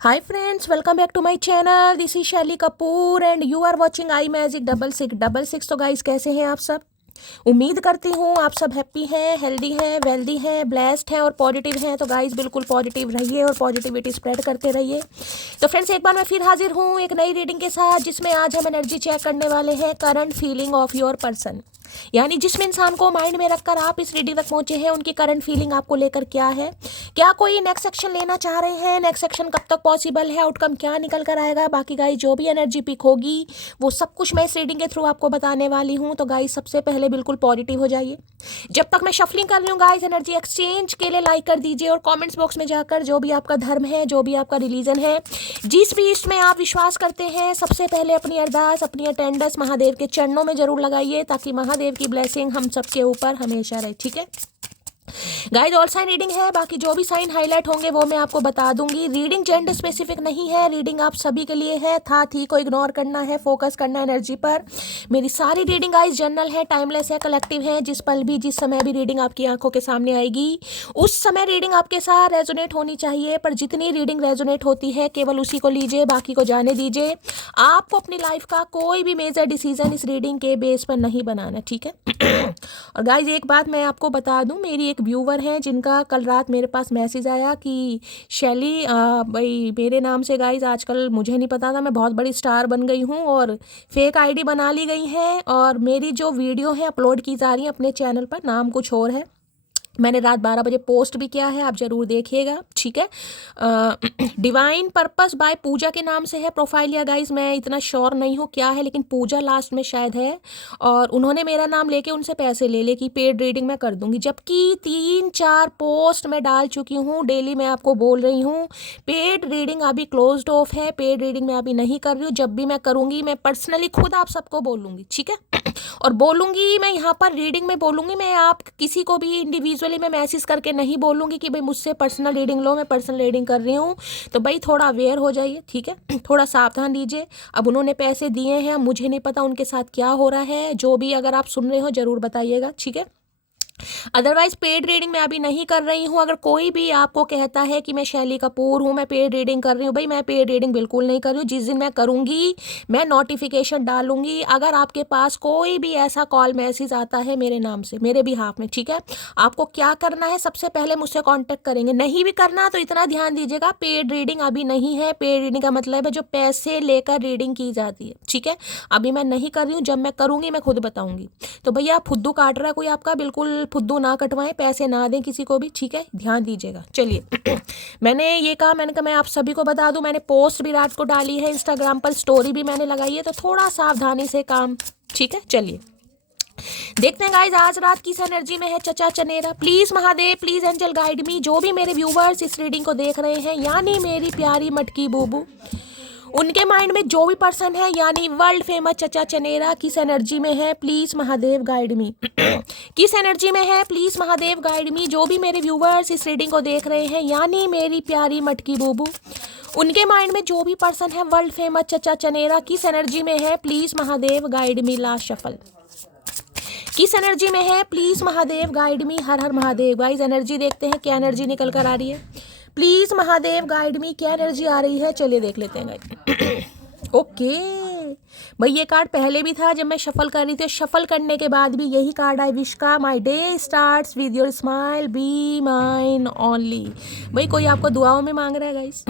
Hi friends, welcome back to my channel. This is शैली Kapoor and you are watching I magic 6666। तो guys कैसे हैं आप सब? उम्मीद करती हूँ आप सब हैप्पी हैं, हेल्दी हैं, वेल्दी हैं, ब्लेस्ड हैं और पॉजिटिव हैं। तो गाइस बिल्कुल पॉजिटिव रहिए और पॉजिटिविटी स्प्रेड करते रहिए। तो फ्रेंड्स एक बार मैं फिर हाजिर हूँ एक नई रीडिंग के साथ, जिसमें आज हम एनर्जी चेक करने वाले हैं current feeling of your person. यानी जिस इंसान को माइंड में रखकर आप इस रीडिंग तक पहुंचे हैं, उनकी करंट फीलिंग आपको लेकर क्या है, क्या कोई नेक्स्ट सेक्शन लेना चाह रहे हैं, नेक्स्ट सेक्शन कब तक पॉसिबल है, आउटकम क्या निकल कर आएगा। बाकी गाइस जो भी एनर्जी पिक होगी वो सब कुछ मैं इस रीडिंग के थ्रू आपको बताने वाली हूँ। तो गाइस सबसे पहले बिल्कुल पॉजिटिव हो जाइए। जब तक मैं शफलिंग कर रही हूँ गाइस, एनर्जी एक्सचेंज के लिए लाइक कर दीजिए और कमेंट्स बॉक्स में जाकर जो भी आपका धर्म है, जो भी आपका रिलीजन है, जिस भी इसमें आप विश्वास करते हैं, सबसे पहले अपनी अरदास, अपनी अटेंडेंस महादेव के चरणों में जरूर लगाइए, ताकि महादेव की ब्लेसिंग हम सबके ऊपर हमेशा रहे। ठीक है गाइस, ऑल साइन रीडिंग है, बाकी जो भी साइन हाईलाइट होंगे वो मैं आपको बता दूंगी। रीडिंग जेंडर स्पेसिफिक नहीं है, रीडिंग आप सभी के लिए है। था थी को इग्नोर करना है, फोकस करना है एनर्जी पर। मेरी सारी रीडिंग गाइस जनरल है, टाइमलेस है, कलेक्टिव है। जिस पल भी जिस समय भी रीडिंग आपकी आंखों के सामने आएगी, उस समय रीडिंग आपके साथ रेजोनेट होनी चाहिए। पर जितनी रीडिंग रेजोनेट होती है केवल उसी को लीजिए, बाकी को जाने दीजिए। आपको अपनी लाइफ का कोई भी मेजर डिसीजन इस रीडिंग के बेस पर नहीं बनाना। ठीक है और गाइज एक बात मैं आपको बता दूं, मेरी एक व्यूवर है जिनका कल रात मेरे पास मैसेज आया कि शैली भाई मेरे नाम से गाइज आजकल मुझे नहीं पता था, मैं बहुत बड़ी स्टार बन गई हूँ और फेक आईडी बना ली गई है और मेरी जो वीडियो है अपलोड की जा रही है अपने चैनल पर, नाम कुछ और है। मैंने रात 12 बजे पोस्ट भी किया है, आप ज़रूर देखिएगा। ठीक है, डिवाइन पर्पस बाय पूजा के नाम से है प्रोफाइल या गाइज, मैं इतना श्योर नहीं हूँ क्या है, लेकिन पूजा लास्ट में शायद है। और उन्होंने मेरा नाम लेके उनसे पैसे ले ले कि पेड रीडिंग मैं कर दूंगी, जबकि 3-4 पोस्ट मैं डाल चुकी हूँ। डेली मैं आपको बोल रही हूँ पेड रीडिंग अभी क्लोज्ड ऑफ है, पेड रीडिंग मैं अभी नहीं कर रही हूँ। जब भी मैं करूँगी मैं पर्सनली खुद आप सबको बोलूँगी। ठीक है और बोलूँगी मैं यहाँ पर रीडिंग में बोलूँगी, मैं आप किसी को भी इंडिविजुअली मैं मैसेज करके नहीं बोलूँगी कि भाई मुझसे पर्सनल रीडिंग लो, मैं पर्सनल रीडिंग कर रही हूँ। तो भाई थोड़ा अवेयर हो जाइए। ठीक है थोड़ा सावधान लीजिए। अब उन्होंने पैसे दिए हैं, मुझे नहीं पता उनके साथ क्या हो रहा है। जो भी अगर आप सुन रहे हो ज़रूर बताइएगा। ठीक है, अदरवाइज पेड रीडिंग मैं अभी नहीं कर रही हूँ। अगर कोई भी आपको कहता है कि मैं शैली कपूर हूँ, मैं पेड रीडिंग कर रही हूँ, भाई मैं पेड रीडिंग बिल्कुल नहीं कर रही हूँ। जिस दिन मैं करूँगी मैं नोटिफिकेशन डालूंगी। अगर आपके पास कोई भी ऐसा कॉल मैसेज आता है मेरे नाम से, मेरे बिहाफ में, ठीक है, आपको क्या करना है, सबसे पहले मुझसे कॉन्टेक्ट करेंगे। नहीं भी करना तो इतना ध्यान दीजिएगा, पेड रीडिंग अभी नहीं है। पेड रीडिंग का मतलब है जो पैसे लेकर रीडिंग की जाती है। ठीक है, अभी मैं नहीं कर रही हूँ, जब मैं करूँगी मैं खुद बताऊँगी। तो भैया फुद्दू काट रहा है कोई आपका, बिल्कुल फुद्दू ना कटवाएं, पैसे ना दें किसी को भी। ठीक है, ध्यान दीजिएगा। चलिए मैंने ये कहा, मैंने कहा मैं आप सभी को बता दूं, मैंने पोस्ट भी रात को डाली है इंस्टाग्राम पर, स्टोरी भी मैंने लगाई है, तो थोड़ा सावधानी से काम। ठीक है, चलिए देखते हैं गाइज आज रात किस एनर्जी में है चचा चनेरा। Please Mahadev, please angel guide me. जो भी मेरे व्यूवर्स इस रीडिंग को देख रहे हैं, यानी मेरी प्यारी मटकी बूबू, उनके माइंड में जो भी पर्सन है, यानी वर्ल्ड फेमस चचा चनेरा, किस एनर्जी में है प्लीज महादेव गाइड मी। किस एनर्जी में है प्लीज महादेव गाइड मी। जो भी मेरे व्यूवर्स इस रीडिंग को देख रहे हैं, यानी मेरी प्यारी मटकी बूबू, उनके माइंड में जो भी पर्सन है वर्ल्ड फेमस चचा चनेरा, किस एनर्जी में है please Mahadev guide me. Last shuffle, किस एनर्जी में है please Mahadev guide me. Her her Mahadev. Guys energy देखते हैं क्या एनर्जी निकल कर आ रही है। प्लीज महादेव गाइड मी, क्या एनर्जी आ रही है, चलिए देख लेते हैं गाइस। ओके भाई, ये कार्ड पहले भी था जब मैं शफल कर रही थी, शफल करने के बाद भी यही कार्ड है विश का। My day starts with your smile, be mine only. भाई कोई आपको दुआओं में मांग रहा है गाइस।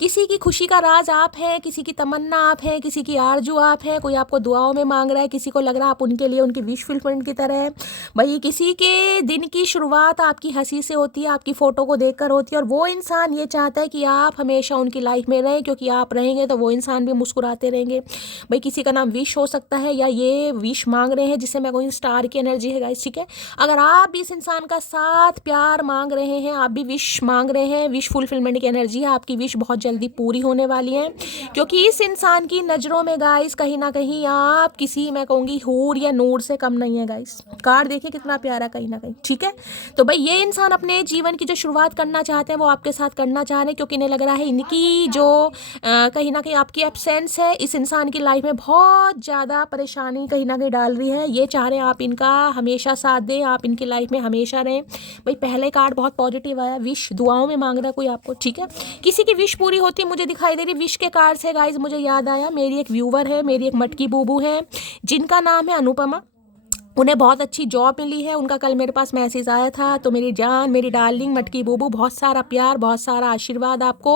किसी की खुशी का राज आप हैं, किसी की तमन्ना आप हैं, किसी की आरजू आप हैं, कोई आपको दुआओं में मांग रहा है। किसी को लग रहा है आप उनके लिए उनकी विश फुलफिलमेंट की तरह है। भाई किसी के दिन की शुरुआत आपकी हंसी से होती है, आपकी फ़ोटो को देखकर होती है, और वो इंसान ये चाहता है कि आप हमेशा उनकी लाइफ में रहें, क्योंकि आप रहेंगे तो वो इंसान भी मुस्कुराते रहेंगे। भाई किसी का नाम विश हो सकता है, या ये विश मांग रहे हैं जिससे मैं कोई स्टार की एनर्जी है गाइस। ठीक है, अगर आप भी इस इंसान का साथ प्यार मांग रहे हैं, आप भी विश मांग रहे हैं, विश फुलफिलमेंट की एनर्जी है, आपकी विश बहुत जल्दी पूरी होने वाली है। क्योंकि इस इंसान की नज़रों में गाइस कहीं ना कहीं आप किसी, मैं कहूँगी हूर या नूर से कम नहीं है गाइस। कार्ड देखिए कितना प्यारा कहीं ना कहीं। ठीक है, तो भाई ये इंसान अपने जीवन की जो शुरुआत करना चाहते हैं वो आपके साथ करना चाह रहे हैं, क्योंकि इन्हें लग रहा है इनकी जो कहीं ना कहीं आपकी एब्सेंस है इस इंसान की लाइफ में बहुत ज़्यादा परेशानी कहीं ना कहीं डाल रही है। ये चाह रहे हैं आप इनका हमेशा साथ दें, आप इनकी लाइफ में हमेशा रहें। भाई पहले कार्ड बहुत पॉजिटिव आया, विश दुआओं में मांग रहा है कोई आपको, ठीक है। किसी की विश पूरी होती मुझे दिखाई दे रही। विश के कार्ड से गाइज मुझे याद आया, मेरी एक व्यूवर है, मेरी एक मटकी बूबू है जिनका नाम है अनुपमा। उन्हें बहुत अच्छी जॉब मिली है, उनका कल मेरे पास मैसेज आया था। तो मेरी जान, मेरी डार्लिंग मटकी बूबू, बहुत सारा प्यार, बहुत सारा आशीर्वाद आपको।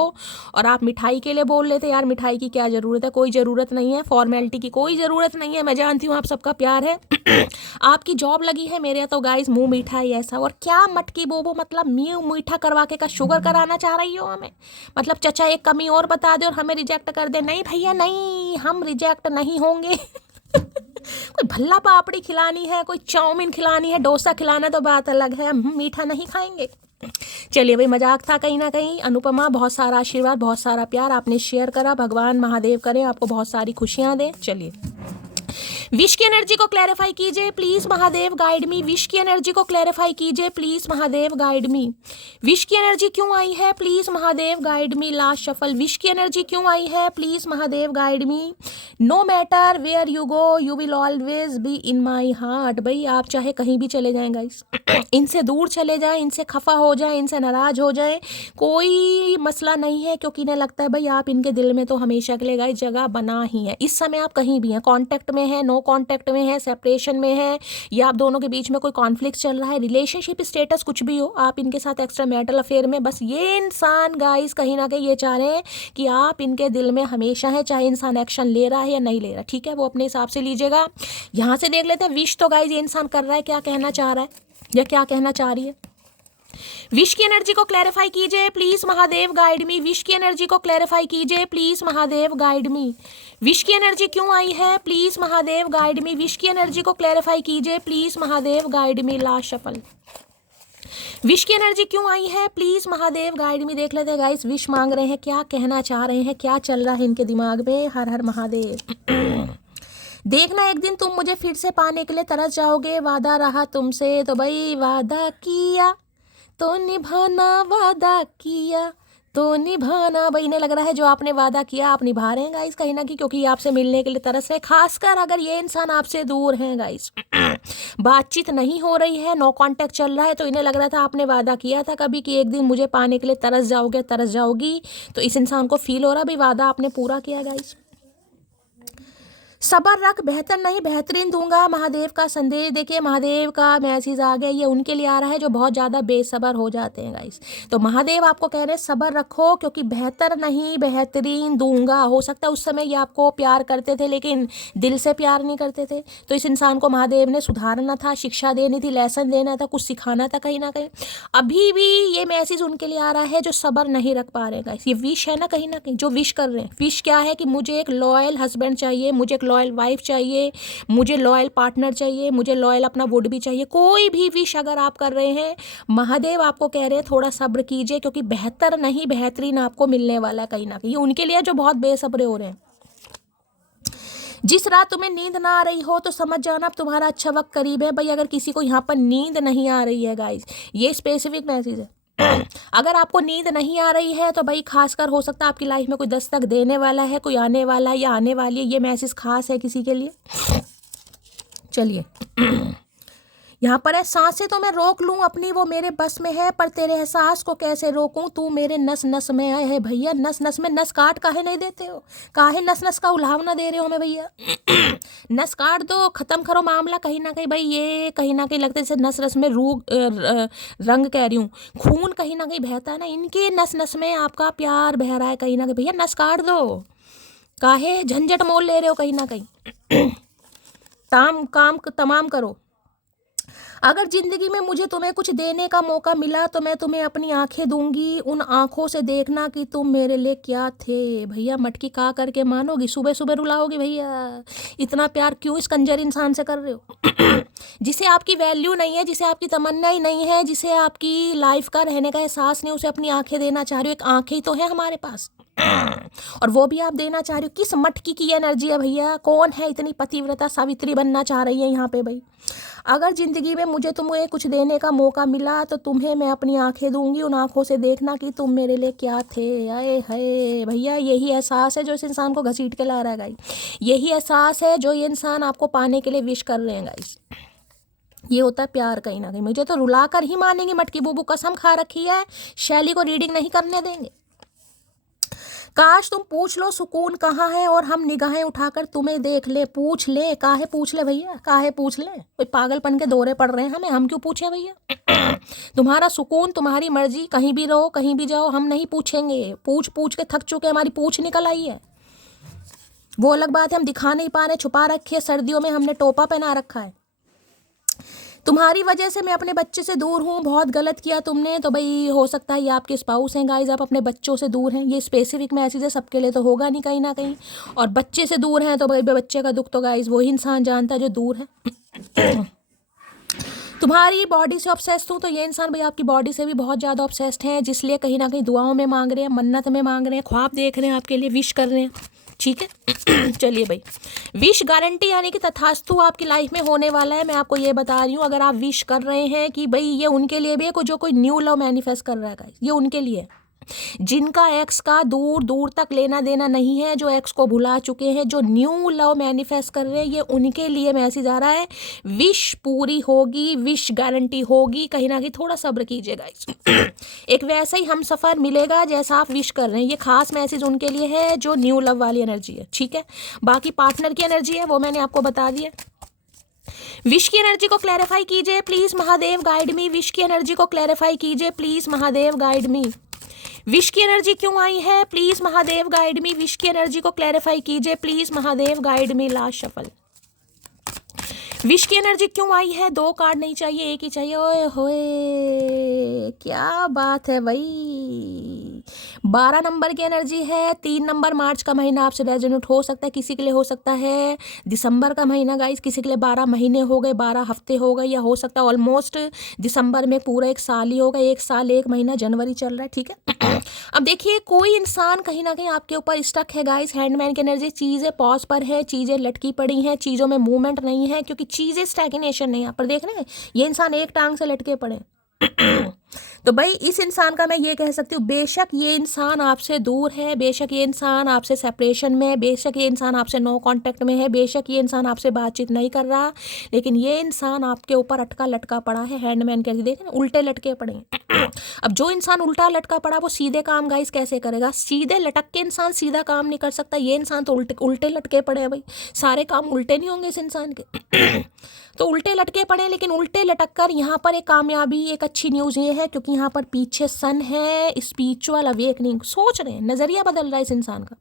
और आप मिठाई के लिए बोल रहे थे, यार मिठाई की क्या ज़रूरत है, कोई ज़रूरत नहीं है, फॉर्मेलिटी की कोई ज़रूरत नहीं है। मैं जानती हूँ आप सबका प्यार है। आपकी जॉब लगी है, मेरे तो गाइज मुँह मीठा ही ऐसा। और क्या मटकी बूबू मतलब मुँह मीठा करवा के का शुगर कराना चाह रही हो हमें? मतलब चचा एक कमी और बता दे और हमें रिजेक्ट कर दे। नहीं भैया नहीं, हम रिजेक्ट नहीं होंगे। कोई भल्ला पापड़ी खिलानी है, कोई चाउमीन खिलानी है, डोसा खिलाना तो बात अलग है, हम मीठा नहीं खाएंगे। चलिए भाई, मजाक था कहीं ना कहीं। अनुपमा बहुत सारा आशीर्वाद, बहुत सारा प्यार आपने शेयर करा। भगवान महादेव करें आपको बहुत सारी खुशियां दें। चलिए विश की एनर्जी को क्लैरिफाई कीजिए please Mahadev, guide me. Wish की एनर्जी को क्लैरिफाई कीजिए please Mahadev, guide me. Wish की एनर्जी क्यों आई है please Mahadev, guide me. Last shuffle, wish की एनर्जी क्यों आई है please Mahadev, guide me. No matter where you go you will always be in my heart. भाई आप चाहे कहीं भी चले जाएं गाइस, इनसे दूर चले जाएं, इनसे खफा हो जाएं, इनसे नाराज हो जाएं, कोई मसला नहीं है। क्योंकि इन्हें लगता है भाई आप इनके दिल में तो हमेशा के लिए गाइस जगह बना ही है। इस समय आप कहीं भी हैं, कॉन्टैक्ट में है, नो कॉन्टैक्ट में है, सेपरेशन में है, या आप दोनों के बीच में कोई कॉन्फ्लिक्ट चल रहा है, रिलेशनशिप स्टेटस कुछ भी हो, आप इनके साथ एक्स्ट्रा मैरिटल अफेयर में। बस ये इंसान गाइस कहीं ना कहीं ये चाह रहे हैं कि आप इनके दिल में हमेशा है, चाहे इंसान एक्शन ले रहा है या नहीं ले रहा, ठीक है, वो अपने हिसाब से लीजिएगा। यहाँ से देख लेते हैं विश तो गाइस ये इंसान कर रहा है, क्या कहना चाह रहा है या क्या कहना चाह रही है। विश की एनर्जी को क्लैरिफाई कीजिए please Mahadev, guide me. Wish की एनर्जी को क्लैरिफाई कीजिए please Mahadev, guide me. Wish की एनर्जी क्यों आई है please Mahadev, guide me. Wish की एनर्जी को क्लैरिफाई कीजिए please Mahadev, guide me. Last shuffle, wish की एनर्जी क्यों आई है प्लीज महादेव, गाइड मी। देख लेते हैं गाइस विश मांग रहे हैं, क्या कहना चाह रहे हैं, क्या चल रहा है इनके दिमाग में। हर हर महादेव। देखना एक दिन तुम मुझे फिर से पाने के लिए तरस जाओगे, वादा रहा तुमसे तो भाई वादा किया तो निभाना, वादा किया तो निभाना। भाई इन्हें लग रहा है जो आपने वादा किया आप निभा रहे हैं गाइस कहीं ना कहीं, क्योंकि ये आपसे मिलने के लिए तरस रहे। खासकर अगर ये इंसान आपसे दूर है गाइस, बातचीत नहीं हो रही है, नो कांटेक्ट चल रहा है, तो इन्हें लग रहा था आपने वादा किया था कभी कि एक दिन मुझे पाने के लिए तरस जाओगे, तरस जाओगी। तो इस इंसान को फील हो रहा भाई वादा आपने पूरा किया गाइस। सबर रख, बेहतर नहीं बेहतरीन दूंगा, महादेव का संदेश। देखिए महादेव का मैसेज आ गया, ये उनके लिए आ रहा है जो बहुत ज़्यादा बेसबर हो जाते हैं गाइस। तो महादेव आपको कह रहे हैं सबर रखो, क्योंकि बेहतर नहीं बेहतरीन दूंगा। हो सकता है उस समय ये आपको प्यार करते थे लेकिन दिल से प्यार नहीं करते थे, तो इस इंसान को महादेव ने सुधारना था, शिक्षा देनी थी, लेसन देना था, कुछ सिखाना था कहीं ना कहीं। अभी भी ये मैसेज उनके लिए आ रहा है जो सबर नहीं रख पा रहे हैं गाइस। ये विश है ना कहीं ना कहीं, जो विश कर रहे हैं, विश क्या है कि मुझे एक लॉयल हस्बैंड चाहिए, मुझे एक लॉयल वाइफ चाहिए, मुझे लॉयल पार्टनर चाहिए, मुझे लॉयल अपना वुड भी चाहिए। कोई भी विश अगर आप कर रहे हैं, महादेव आपको कह रहे हैं थोड़ा सब्र कीजिए, क्योंकि बेहतर नहीं बेहतरीन आपको मिलने वाला है कहीं ना कहीं। उनके लिए जो बहुत बेसब्रे हो रहे हैं। जिस रात तुम्हें नींद ना आ रही हो तो समझ जाना अब तुम्हारा अच्छा वक्त करीब है। भाई अगर किसी को यहाँ पर नींद नहीं आ रही है गाइस, ये स्पेसिफिक मैसेज है। अगर आपको नींद नहीं आ रही है तो भाई खासकर हो सकता है आपकी लाइफ में कोई दस्तक देने वाला है, कोई आने वाला है या आने वाली है। ये मैसेज खास है किसी के लिए। चलिए यहाँ पर है, सांसें तो मैं रोक लूँ अपनी वो मेरे बस में है, पर तेरे एहसास को कैसे रोकूं, तू मेरे नस नस में है। भैया नस नस में नस काट काहे नहीं देते हो, काहे नस नस का उल्हावना दे रहे हो हमें भैया। नस काट दो, खत्म करो मामला कहीं ना कहीं। भाई ये कहीं ना कहीं लगता है जैसे नस नस में रंग कह रही हूँ, खून कहीं ना कहीं बहता है ना, इनके नस नस में आपका प्यार बह रहा है कहीं ना कहीं। भैया नस काट दो, काहे झंझट मोल ले रहे हो कहीं ना कहीं। काम तमाम करो। अगर जिंदगी में मुझे तुम्हें कुछ देने का मौका मिला तो मैं तुम्हें अपनी आंखें दूंगी, उन आंखों से देखना कि तुम मेरे लिए क्या थे। भैया मटकी का करके मानोगी, सुबह सुबह रुलाओगी भैया। इतना प्यार क्यों इस कंजर इंसान से कर रहे हो, जिसे आपकी वैल्यू नहीं है, जिसे आपकी तमन्ना ही नहीं है, जिसे आपकी लाइफ का रहने का एहसास नहीं, उसे अपनी आंखें देना चाह रहे हो। एक आंखें ही तो है हमारे पास, और वो भी आप देना चाह रहे हो। किस मटकी की एनर्जी है भैया? कौन है इतनी पतिव्रता सावित्री बनना चाह रही है यहाँ पे भाई? अगर ज़िंदगी में मुझे तुम्हें कुछ देने का मौका मिला तो तुम्हें मैं अपनी आंखें दूंगी, उन आंखों से देखना कि तुम मेरे लिए क्या थे। आए हाय भैया, यही एहसास है जो इस इंसान को घसीट के ला रहा है गाइस। यही एहसास है जो ये इंसान आपको पाने के लिए विश कर रहे हैं गाइस। ये होता है प्यार कहीं ना कहीं। मुझे तो रुला कर ही मानेंगे मटकी बूबू, कसम खा रखी है, शैली को रीडिंग नहीं करने देंगे। काश तुम पूछ लो सुकून कहाँ है और हम निगाहें उठाकर तुम्हें देख ले। पूछ ले, काहे पूछ ले भैया, काहे पूछ ले? कोई पागलपन के दौरे पड़ रहे हैं हमें, हम क्यों पूछे भैया? तुम्हारा सुकून, तुम्हारी मर्जी, कहीं भी रहो कहीं भी जाओ, हम नहीं पूछेंगे। पूछ पूछ के थक चुके, हमारी पूछ निकल आई है। वो अलग बात है हम दिखा नहीं पा रहे, छुपा रखे, सर्दियों में हमने टोपा पहना रखा है। तुम्हारी वजह से मैं अपने बच्चे से दूर हूँ, बहुत गलत किया तुमने। तो भाई हो सकता है ये आपके स्पाउस हैं गाइज, आप अपने बच्चों से दूर हैं। ये स्पेसिफिक मैसेज है, सबके लिए तो होगा नहीं कहीं ना कहीं। और बच्चे से दूर हैं तो भाई बच्चे का दुख तो गाइज वही इंसान जानता है जो दूर है। तुम्हारी बॉडी से ऑब्सेस्ड हूँ, तो ये इंसान भाई आपकी बॉडी से भी बहुत ज़्यादा ऑब्सेस्ड हैं, जिसलिए कहीं ना कहीं दुआओं में मांग रहे हैं, मन्नत में मांग रहे हैं, ख्वाब देख रहे हैं आपके लिए, विश कर रहे हैं। ठीक है। चलिए भाई, विश गारंटी यानी कि तथास्तु आपकी लाइफ में होने वाला है। मैं आपको ये बता रही हूँ, अगर आप विश कर रहे हैं कि भाई ये उनके लिए भी है जो कोई न्यू लव मैनिफेस्ट कर रहा है गाइस, ये उनके लिए है जिनका एक्स का दूर दूर तक लेना देना नहीं है, जो एक्स को भुला चुके हैं, जो न्यू लव मैनिफेस्ट कर रहे हैं, ये उनके लिए मैसेज आ रहा है। विश पूरी होगी, विश गारंटी होगी, कहीं ना कहीं थोड़ा सब्र कीजिए गाइस। एक वैसा ही हम सफ़र मिलेगा जैसा आप विश कर रहे हैं। ये खास मैसेज उनके लिए है जो न्यू लव वाली एनर्जी है। ठीक है, बाकी पार्टनर की एनर्जी है वो मैंने आपको बता दिया। विश की एनर्जी को क्लैरिफाई कीजिए please Mahadev, guide me. Wish की एनर्जी को क्लैरिफाई कीजिए please Mahadev, guide me. Wish की एनर्जी क्यों आई है please Mahadev, guide me. Wish की एनर्जी को क्लैरिफाई कीजिए please Mahadev, guide me. Last shuffle. Wish की एनर्जी क्यों आई है? 2 कार्ड नहीं चाहिए, एक ही चाहिए। ओए होए, क्या बात है भाई। 12 नंबर की एनर्जी है। 3 नंबर मार्च का महीना आपसे रेजोनेट हो सकता है, किसी के लिए हो सकता है दिसंबर का महीना गाइस, किसी के लिए 12 महीने हो गए, 12 हफ्ते हो गए, या हो सकता है ऑलमोस्ट दिसंबर में पूरा 1 साल ही हो गया। 1 साल 1 महीना जनवरी चल रहा है। ठीक है। अब देखिए, कोई इंसान कहीं ना कहीं आपके ऊपर स्टक है गाइस। हैंडमैन की एनर्जी, चीज़ें पॉज पर है, चीज़ें लटकी पड़ी हैं, चीज़ों में मूवमेंट नहीं है, क्योंकि चीज़ें स्टैग्नेशन नहीं। यहाँ पर देख रहे हैं ये इंसान एक टांग से लटके पड़े। तो भाई इस इंसान का मैं ये कह सकती हूँ, बेशक ये इंसान आपसे दूर है, बेशक ये इंसान आपसे सेपरेशन में है, बेशक ये इंसान आपसे नो कांटेक्ट में है, बेशक ये इंसान आपसे बातचीत नहीं कर रहा, लेकिन ये इंसान आपके ऊपर अटका लटका पड़ा है। हैंडमैन कैसे देखें, उल्टे लटके पड़े हैं। अब जो इंसान उल्टा लटका पड़ा वो सीधे काम गाइस कैसे करेगा? सीधे लटक के इंसान सीधा काम नहीं कर सकता। ये इंसान तो उल्टे लटके पड़े हैं भाई, सारे काम उल्टे नहीं होंगे इस इंसान के। तो उल्टे लटके पड़े, लेकिन उल्टे लटक कर यहाँ पर एक कामयाबी, एक अच्छी न्यूज़ ये है, क्योंकि यहाँ पर पीछे सन है, स्पिरिचुअल अवेकनिंग। सोच रहे हैं, नज़रिया बदल रहा है इस इंसान का।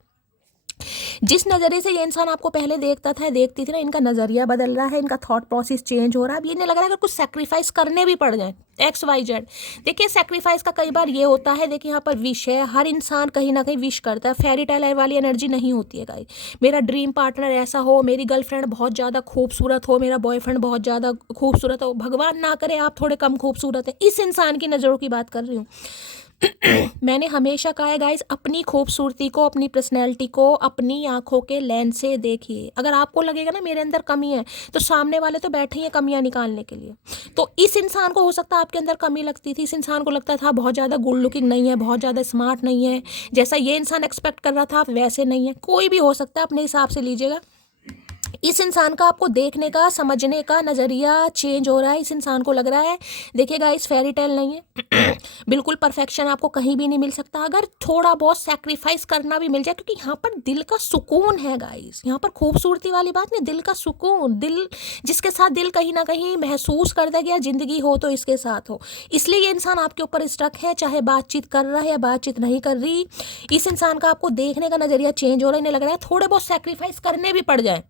जिस नज़रिए से ये इंसान आपको पहले देखता था, देखती थी ना, इनका नज़रिया बदल रहा है, इनका थॉट प्रोसेस चेंज हो रहा है। अब ये नहीं लग रहा है अगर कुछ सेक्रीफाइस करने भी पड़ जाए, XYZ। देखिए सेक्रीफाइस का कई बार ये होता है, देखिए यहाँ पर विश है, हर इंसान कहीं ना कहीं विश करता है। फेरी टेल वाली एनर्जी नहीं होती है गाइस। मेरा ड्रीम पार्टनर ऐसा हो, मेरी गर्लफ्रेंड बहुत ज़्यादा खूबसूरत हो, मेरा बॉयफ्रेंड बहुत ज़्यादा खूबसूरत हो, भगवान ना करे आप थोड़े कम खूबसूरत है। इस इंसान की नज़रों की बात कर रही हूँ। मैंने हमेशा कहा है गाइस, अपनी खूबसूरती को, अपनी पर्सनैलिटी को अपनी आंखों के लेंस से देखिए। अगर आपको लगेगा ना मेरे अंदर कमी है, तो सामने वाले तो बैठे हैं कमियां निकालने के लिए। तो इस इंसान को हो सकता है आपके अंदर कमी लगती थी, इस इंसान को लगता था बहुत ज़्यादा गुड लुकिंग नहीं है, बहुत ज़्यादा स्मार्ट नहीं है, जैसा ये इंसान एक्सपेक्ट कर रहा था आप वैसे नहीं है। कोई भी हो सकता है, अपने हिसाब से लीजिएगा। इस इंसान का आपको देखने का, समझने का नज़रिया चेंज हो रहा है। इस इंसान को लग रहा है, देखिए गाइस फेरी टेल नहीं है। बिल्कुल परफेक्शन आपको कहीं भी नहीं मिल सकता। अगर थोड़ा बहुत सैक्रिफाइस करना भी मिल जाए, क्योंकि यहाँ पर दिल का सुकून है गाइस। यहाँ पर खूबसूरती वाली बात नहीं, दिल का सुकून, दिल जिसके साथ दिल कहीं ना कहीं महसूस करता है कि यार ज़िंदगी हो तो इसके साथ हो। इसलिए ये इंसान आपके ऊपर स्टक है, चाहे बातचीत कर रहा है या बातचीत नहीं कर रही। इस इंसान का आपको देखने का नज़रिया चेंज हो रहा है। इन्हें लग रहा है थोड़े बहुत सैक्रिफाइस करने भी पड़ जाए।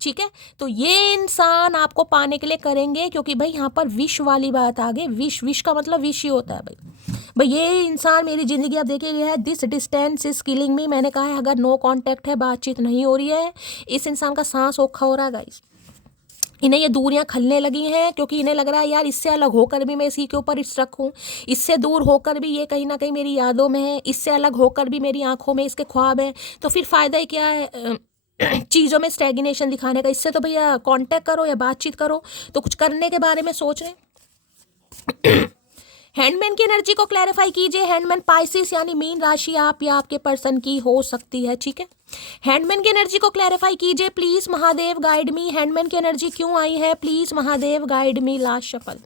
ठीक है, तो ये इंसान आपको पाने के लिए करेंगे, क्योंकि भाई यहाँ पर विश वाली बात आ गई। विश का मतलब विश ही होता है भाई। ये इंसान मेरी ज़िंदगी आप देखिए है, दिस डिस्टेंस इज किलिंग मी। मैंने कहा है अगर नो कांटेक्ट है, बातचीत नहीं हो रही है, इस इंसान का सांस औखा हो रहा है गाइस। इन्हें ये दूरियां खलने लगी हैं, क्योंकि इन्हें लग रहा है यार इससे अलग होकर भी मैं इसी के ऊपर स्ट्रक हूँ, इससे दूर होकर भी ये कहीं ना कहीं मेरी यादों में है, इससे अलग होकर भी मेरी आंखों में इसके ख्वाब है। तो फिर फ़ायदा ही क्या है चीज़ों में स्टैग्नेशन दिखाने का। इससे तो भैया कांटेक्ट करो या बातचीत करो, तो कुछ करने के बारे में सोच रहे हैं। हैंडमैन की एनर्जी को क्लैरिफाई कीजिए। हैंडमैन पाइसिस यानी मीन राशि आप या आपके पर्सन की हो सकती है, ठीक है। हैंडमैन की एनर्जी को क्लैरिफाई कीजिए please Mahadev guide me. Handman की एनर्जी क्यों आई है, please Mahadev guide me. Last shuffle.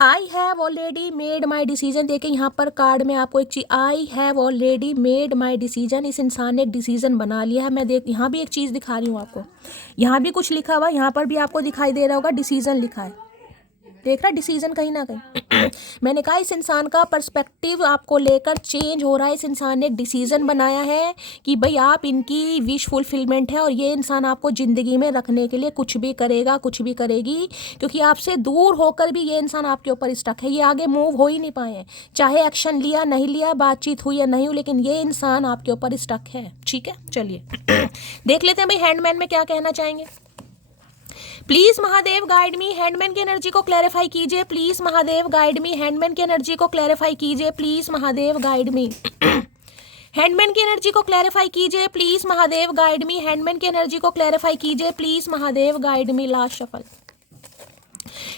I have already made my decision. देखिए यहाँ पर कार्ड में आपको एक चीज, I have already made my decision. इस इंसान ने एक डिसीजन बना लिया है। मैं देख यहाँ भी एक चीज़ दिखा रही हूँ आपको, यहाँ भी कुछ लिखा हुआ, यहाँ पर भी आपको दिखाई दे रहा होगा डिसीजन लिखा है, देख रहा डिसीजन कहीं ना कहीं। मैंने कहा इस इंसान का पर्सपेक्टिव आपको लेकर चेंज हो रहा है। इस इंसान ने एक डिसीजन बनाया है कि भाई आप इनकी विश फुलफिलमेंट है, और ये इंसान आपको ज़िंदगी में रखने के लिए कुछ भी करेगा, कुछ भी करेगी, क्योंकि आपसे दूर होकर भी ये इंसान आपके ऊपर स्टक है। ये आगे मूव हो ही नहीं पाए हैं, चाहे एक्शन लिया नहीं लिया, बातचीत हुई या नहीं हुई, लेकिन ये इंसान आपके ऊपर स्टक है, ठीक है। चलिए देख लेते हैं भाई हैंडमैन में क्या कहना चाहेंगे। Please Mahadev guide me. Handman की एनर्जी को क्लैरिफाई कीजिए please Mahadev guide me. Handman की एनर्जी को क्लैरिफाई कीजिए please Mahadev guide me. Handman की एनर्जी को क्लैरिफाई कीजिए please Mahadev guide me. Handman की एनर्जी को क्लैरिफाई कीजिए please Mahadev guide me. Last shuffle.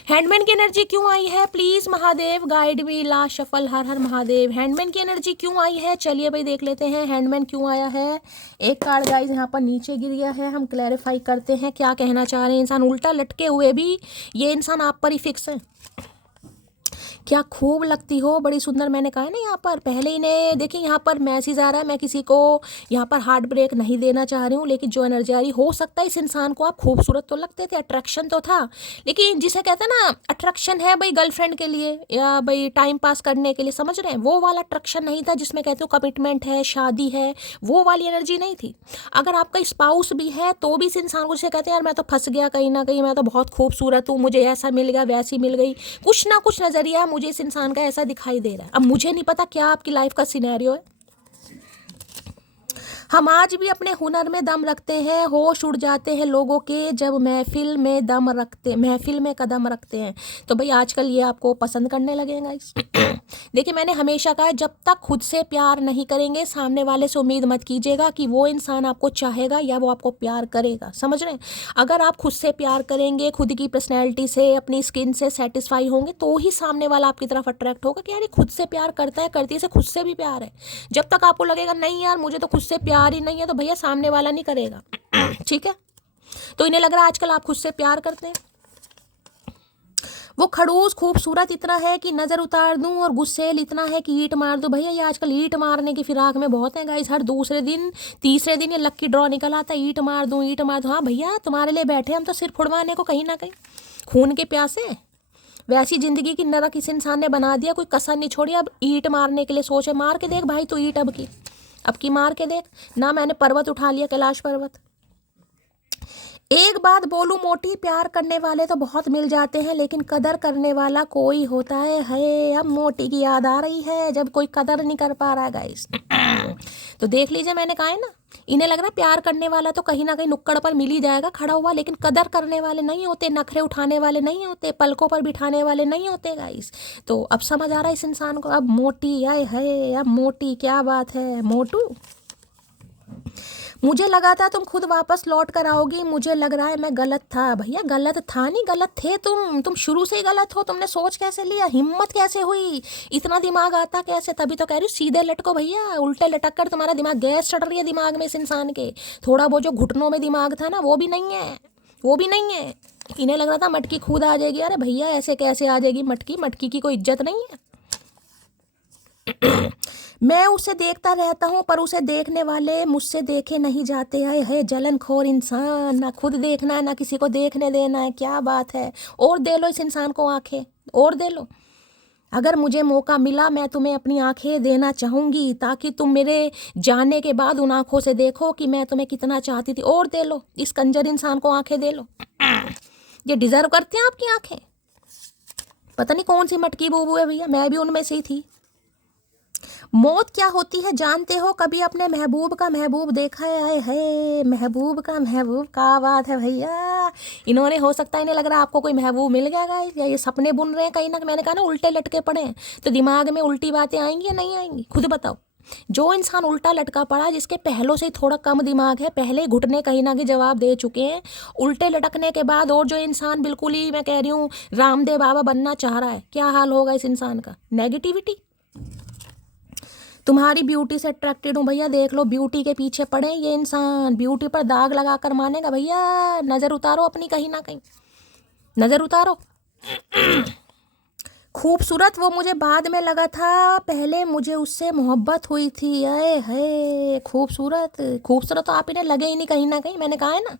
Handman की एनर्जी क्यों आई है, please Mahadev guide me. Last shuffle. Her her Mahadev. Handman की एनर्जी क्यों आई है, चलिए भाई देख लेते हैं हैंडमैन क्यों आया है। एक कार्ड गाइस यहाँ पर नीचे गिर गया है, हम क्लैरिफाई करते हैं क्या कहना चाह रहे हैं। इंसान उल्टा लटके हुए भी ये इंसान आप पर ही फिक्स है। क्या खूब लगती हो, बड़ी सुंदर। मैंने कहा है ना यहाँ पर पहले इन्हें देखिए, यहाँ पर मैसेज आ रहा है, मैं किसी को यहाँ पर हार्ट ब्रेक नहीं देना चाह रही हूँ, लेकिन जो एनर्जी आ रही, हो सकता है इस इंसान को आप खूबसूरत तो लगते थे, अट्रैक्शन तो था, लेकिन जिसे कहते हैं ना अट्रैक्शन है भाई गर्लफ्रेंड के लिए या भाई टाइम पास करने के लिए, समझ रहे हैं, वो वाला अट्रैक्शन नहीं था जिसमें कहते हो कमिटमेंट है, शादी है, वो वाली एनर्जी नहीं थी। अगर आपका स्पाउस भी है तो भी इस इंसान को जिसे कहते हैं यार मैं तो फंस गया कहीं ना कहीं, मैं तो बहुत खूबसूरत हूँ, मुझे ऐसा मिल गया वैसी मिल गई, कुछ ना कुछ नजरिया मुझे इस इंसान का ऐसा दिखाई दे रहा है। अब मुझे नहीं पता क्या आपकी लाइफ का सिनेरियो है। हम आज भी अपने हुनर में दम रखते हैं, होश उड़ जाते हैं लोगों के जब महफिल में दम रखते, महफिल में कदम रखते हैं। तो भाई आजकल ये आपको पसंद करने लगेगा इस देखिए मैंने हमेशा कहा जब तक खुद से प्यार नहीं करेंगे, सामने वाले से उम्मीद मत कीजिएगा कि वो इंसान आपको चाहेगा या वो आपको प्यार करेगा, समझ रहे हैं। अगर आप खुद से प्यार करेंगे, खुद की पर्सनैलिटी से, अपनी स्किन से सेटिस्फाई होंगे, तो ही सामने वाला आपकी तरफ अट्रैक्ट होगा कि यार ये खुद से प्यार करता है, करती है, इसे खुद से भी प्यार है। जब तक आपको लगेगा नहीं यार मुझे तो खुद से प्यार ही नहीं है, तो भैया सामने वाला नहीं करेगा ठीक है। तो इन्हें लग रहा है आजकल आप खुद से प्यार करते हैं। वो खड़ूस खूबसूरत इतना है कि नज़र उतार दूं, और गुस्सेल इतना है कि ईंट मार दूं। भैया ये आजकल ईंट मारने की फिराक में बहुत है गाइस। हर दूसरे दिन तीसरे दिन ये लक्की ड्रॉ निकल आता है, ईंट मार दूं, ईंट मार दूं। हाँ भैया तुम्हारे लिए बैठे हम तो सिर फुड़वाने को, कहीं ना कहीं खून के प्यासे। वैसी जिंदगी की नरक इस इंसान ने बना दिया, कोई कसर नहीं छोड़ी। अब ईंट मारने के लिए सोचे, मार के देख भाई तू ईंट अब की मार के देख ना। मैंने पर्वत उठा लिया, कैलाश पर्वत। एक बात बोलूं मोटी, प्यार करने वाले तो बहुत मिल जाते हैं, लेकिन कदर करने वाला कोई होता है। अब मोटी की याद आ रही है जब कोई कदर नहीं कर पा रहा है गाइस तो देख लीजिए मैंने कहा है ना, इन्हें लग रहा है प्यार करने वाला तो कहीं ना कहीं नुक्कड़ पर मिल ही जाएगा खड़ा हुआ, लेकिन कदर करने वाले नहीं होते, नखरे उठाने वाले नहीं होते, पलकों पर बिठाने वाले नहीं होते गाइस। तो अब समझ आ रहा है इस इंसान को। अब मोटी आए है, अब मोटी क्या बात है मोटू। मुझे लगा था तुम खुद वापस लौट कर आओगी, मुझे लग रहा है मैं गलत था। भैया गलत था नहीं, गलत थे तुम शुरू से ही गलत हो। तुमने सोच कैसे लिया, हिम्मत कैसे हुई, इतना दिमाग आता कैसे। तभी तो कह रही हूँ सीधे लटको भैया, उल्टे लटक कर तुम्हारा दिमाग, गैस चढ़ रही है दिमाग में इस इंसान के। थोड़ा वो जो घुटनों में दिमाग था ना वो भी नहीं है, वो भी नहीं है। इन्हें लग रहा था मटकी खुद आ जाएगी। अरे भैया ऐसे कैसे आ जाएगी मटकी, मटकी की कोई इज्जत नहीं है मैं उसे देखता रहता हूँ पर उसे देखने वाले मुझसे देखे नहीं जाते। आए है जलनखोर इंसान, ना खुद देखना है ना किसी को देखने देना है, क्या बात है। और दे लो इस इंसान को आंखें, और दे लो। अगर मुझे मौका मिला मैं तुम्हें अपनी आंखें देना चाहूँगी, ताकि तुम मेरे जाने के बाद उन आंखों से देखो कि मैं तुम्हें कितना चाहती थी। और दे लो इस कंजर इंसान को आंखें, दे लो। ये डिजर्व करते हैं आपकी आंखें। पता नहीं कौन सी मटकी बूबू है भैया, मैं भी उनमें से ही थी। मौत क्या होती है जानते हो? कभी अपने महबूब का महबूब देखा है? आए है महबूब का महबूब, क्या बात है भैया। इन्होंने, हो सकता है इन्हें लग रहा है आपको कोई महबूब मिल गया गाइस, या ये सपने बुन रहे हैं कहीं ना। मैंने कहा ना उल्टे लटके पड़े हैं, तो दिमाग में उल्टी बातें आएंगी या नहीं आएंगी, खुद बताओ। जो इंसान उल्टा लटका पड़ा, जिसके पहलों से ही थोड़ा कम दिमाग है, पहले घुटने कहीं ना कहीं जवाब दे चुके हैं, उल्टे लटकने के बाद, और जो इंसान बिल्कुल ही, मैं कह रही हूँ, रामदेव बाबा बनना चाह रहा है, क्या हाल होगा इस इंसान का? नेगेटिविटी। तुम्हारी ब्यूटी से अट्रैक्टेड हूँ भैया, देख लो ब्यूटी के पीछे पड़े ये इंसान, ब्यूटी पर दाग लगा कर मानेगा भैया। नज़र उतारो अपनी, कहीं ना कहीं नज़र उतारो। खूबसूरत वो मुझे बाद में लगा था, पहले मुझे उससे मोहब्बत हुई थी। आए है खूबसूरत, खूबसूरत तो आप इन्हें लगे ही नहीं कहीं ना कहीं। मैंने कहा है ना,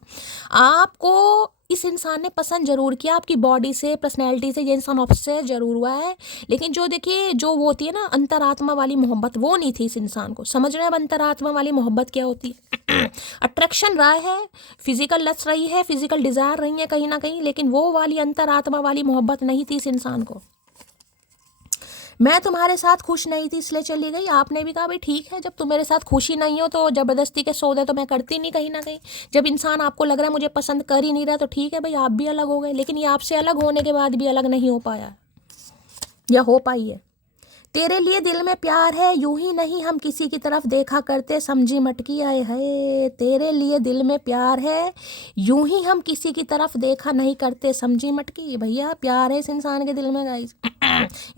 आपको इस इंसान ने पसंद जरूर किया, आपकी बॉडी से, पर्सनैलिटी से ये इंसान ऑब्सेस जरूर हुआ है, लेकिन जो देखिए, जो वो होती है ना अंतरात्मा वाली मोहब्बत, वो नहीं थी इस इंसान को। समझ रहे हैं अब अंतरात्मा वाली मोहब्बत क्या होती है? अट्रैक्शन रहा है, फिजिकल लस्ट रही है, फिजिकल डिज़ायर रही है कहीं ना कहीं, लेकिन वो वाली अंतरात्मा वाली मोहब्बत नहीं थी इस इंसान को। मैं तुम्हारे साथ खुश नहीं थी इसलिए चली गई। आपने भी कहा भाई ठीक है, जब तुम मेरे साथ खुशी नहीं हो तो ज़बरदस्ती के सौदे तो मैं करती नहीं कहीं ना कहीं। जब इंसान आपको लग रहा है मुझे पसंद कर ही नहीं रहा, तो ठीक है भाई, आप भी अलग हो गए। लेकिन ये आपसे अलग होने के बाद भी अलग नहीं हो पाया, या हो पाई है। तेरे लिए दिल में प्यार है, यूं ही नहीं हम किसी की तरफ देखा करते, समझी मटकी। आए है तेरे लिए दिल में प्यार है, यूं ही हम किसी की तरफ देखा नहीं करते, समझी मटकी। भैया प्यार है इस इंसान के दिल में गाइस।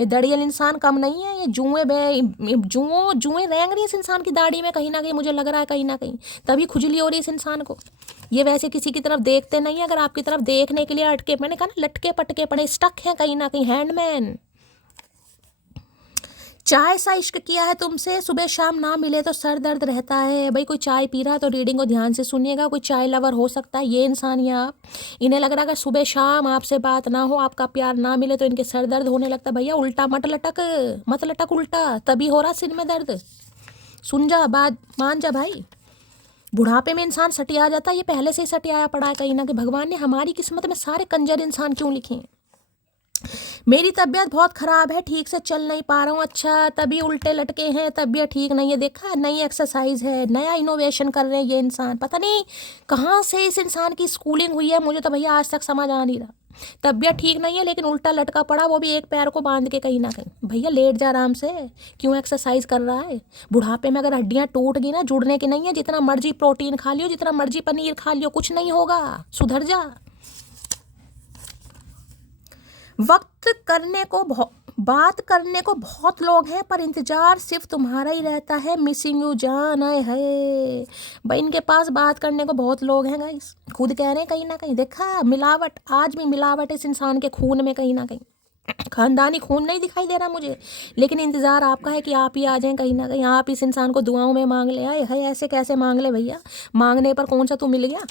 ये दड़ियल इंसान कम नहीं है, ये जुएं रेंग रही है इस इंसान की दाढ़ी में कहीं ना कहीं, मुझे लग रहा है कहीं ना कहीं, तभी खुजली हो रही है इस इंसान को। ये वैसे किसी की तरफ देखते नहीं है, अगर आपकी तरफ देखने के लिए अटके, मैंने कहा ना लटके पटके पड़े, स्टक हैं कहीं ना कहीं, हैंडमैन। चाय सा इश्क किया है तुमसे, सुबह शाम ना मिले तो सर दर्द रहता है। भाई कोई चाय पी रहा है तो रीडिंग को ध्यान से सुनिएगा, कोई चाय लवर हो सकता है ये इंसान या आप। इन्हें लग रहा है अगर सुबह शाम आपसे बात ना हो, आपका प्यार ना मिले, तो इनके सर दर्द होने लगता है। भैया उल्टा मत लटक उल्टा, तभी हो रहा सिर में दर्द। सुन जा बात, मान जा भाई। बुढ़ापे में इंसान सटिया जाता है, ये पहले से ही सटियाया पड़ा है कहीं ना कहीं। भगवान ने हमारी किस्मत में सारे कंजर इंसान क्यों लिखे हैं? मेरी तबीयत बहुत ख़राब है, ठीक से चल नहीं पा रहा हूँ। अच्छा, तभी उल्टे लटके हैं, तबीयत ठीक नहीं है। देखा, नई एक्सरसाइज है, नया इनोवेशन कर रहे हैं ये इंसान। पता नहीं कहाँ से इस इंसान की स्कूलिंग हुई है, मुझे तो भैया आज तक समझ आ नहीं रहा। तबीयत ठीक नहीं है लेकिन उल्टा लटका पड़ा, वो भी एक पैर को बांध के कहीं ना कहीं। भैया लेट जा आराम से, क्यों एक्सरसाइज कर रहा है? बुढ़ापे में अगर हड्डियाँ टूट गई ना, जुड़ने की नहीं है। जितना मर्जी प्रोटीन खा लियो, जितना मर्जी पनीर खा लियो, कुछ नहीं होगा, सुधर जा। वक्त करने को बात करने को बहुत लोग हैं, पर इंतजार सिर्फ तुम्हारा ही रहता है। मिसिंग यू जान। आए है भाई, इनके पास बात करने को बहुत लोग हैं गाइस, खुद कह रहे हैं कहीं ना कहीं। देखा, मिलावट, आज भी मिलावट इस इंसान के खून में कहीं ना कहीं। खानदानी खून नहीं दिखाई दे रहा मुझे, लेकिन इंतजार आपका है कि आप ही आ जाएं कहीं ना कहीं, आप इस इंसान को दुआओं में मांग ले। आए है ऐसे कैसे मांग ले भैया, मांगने पर कौन सा तू मिल गया?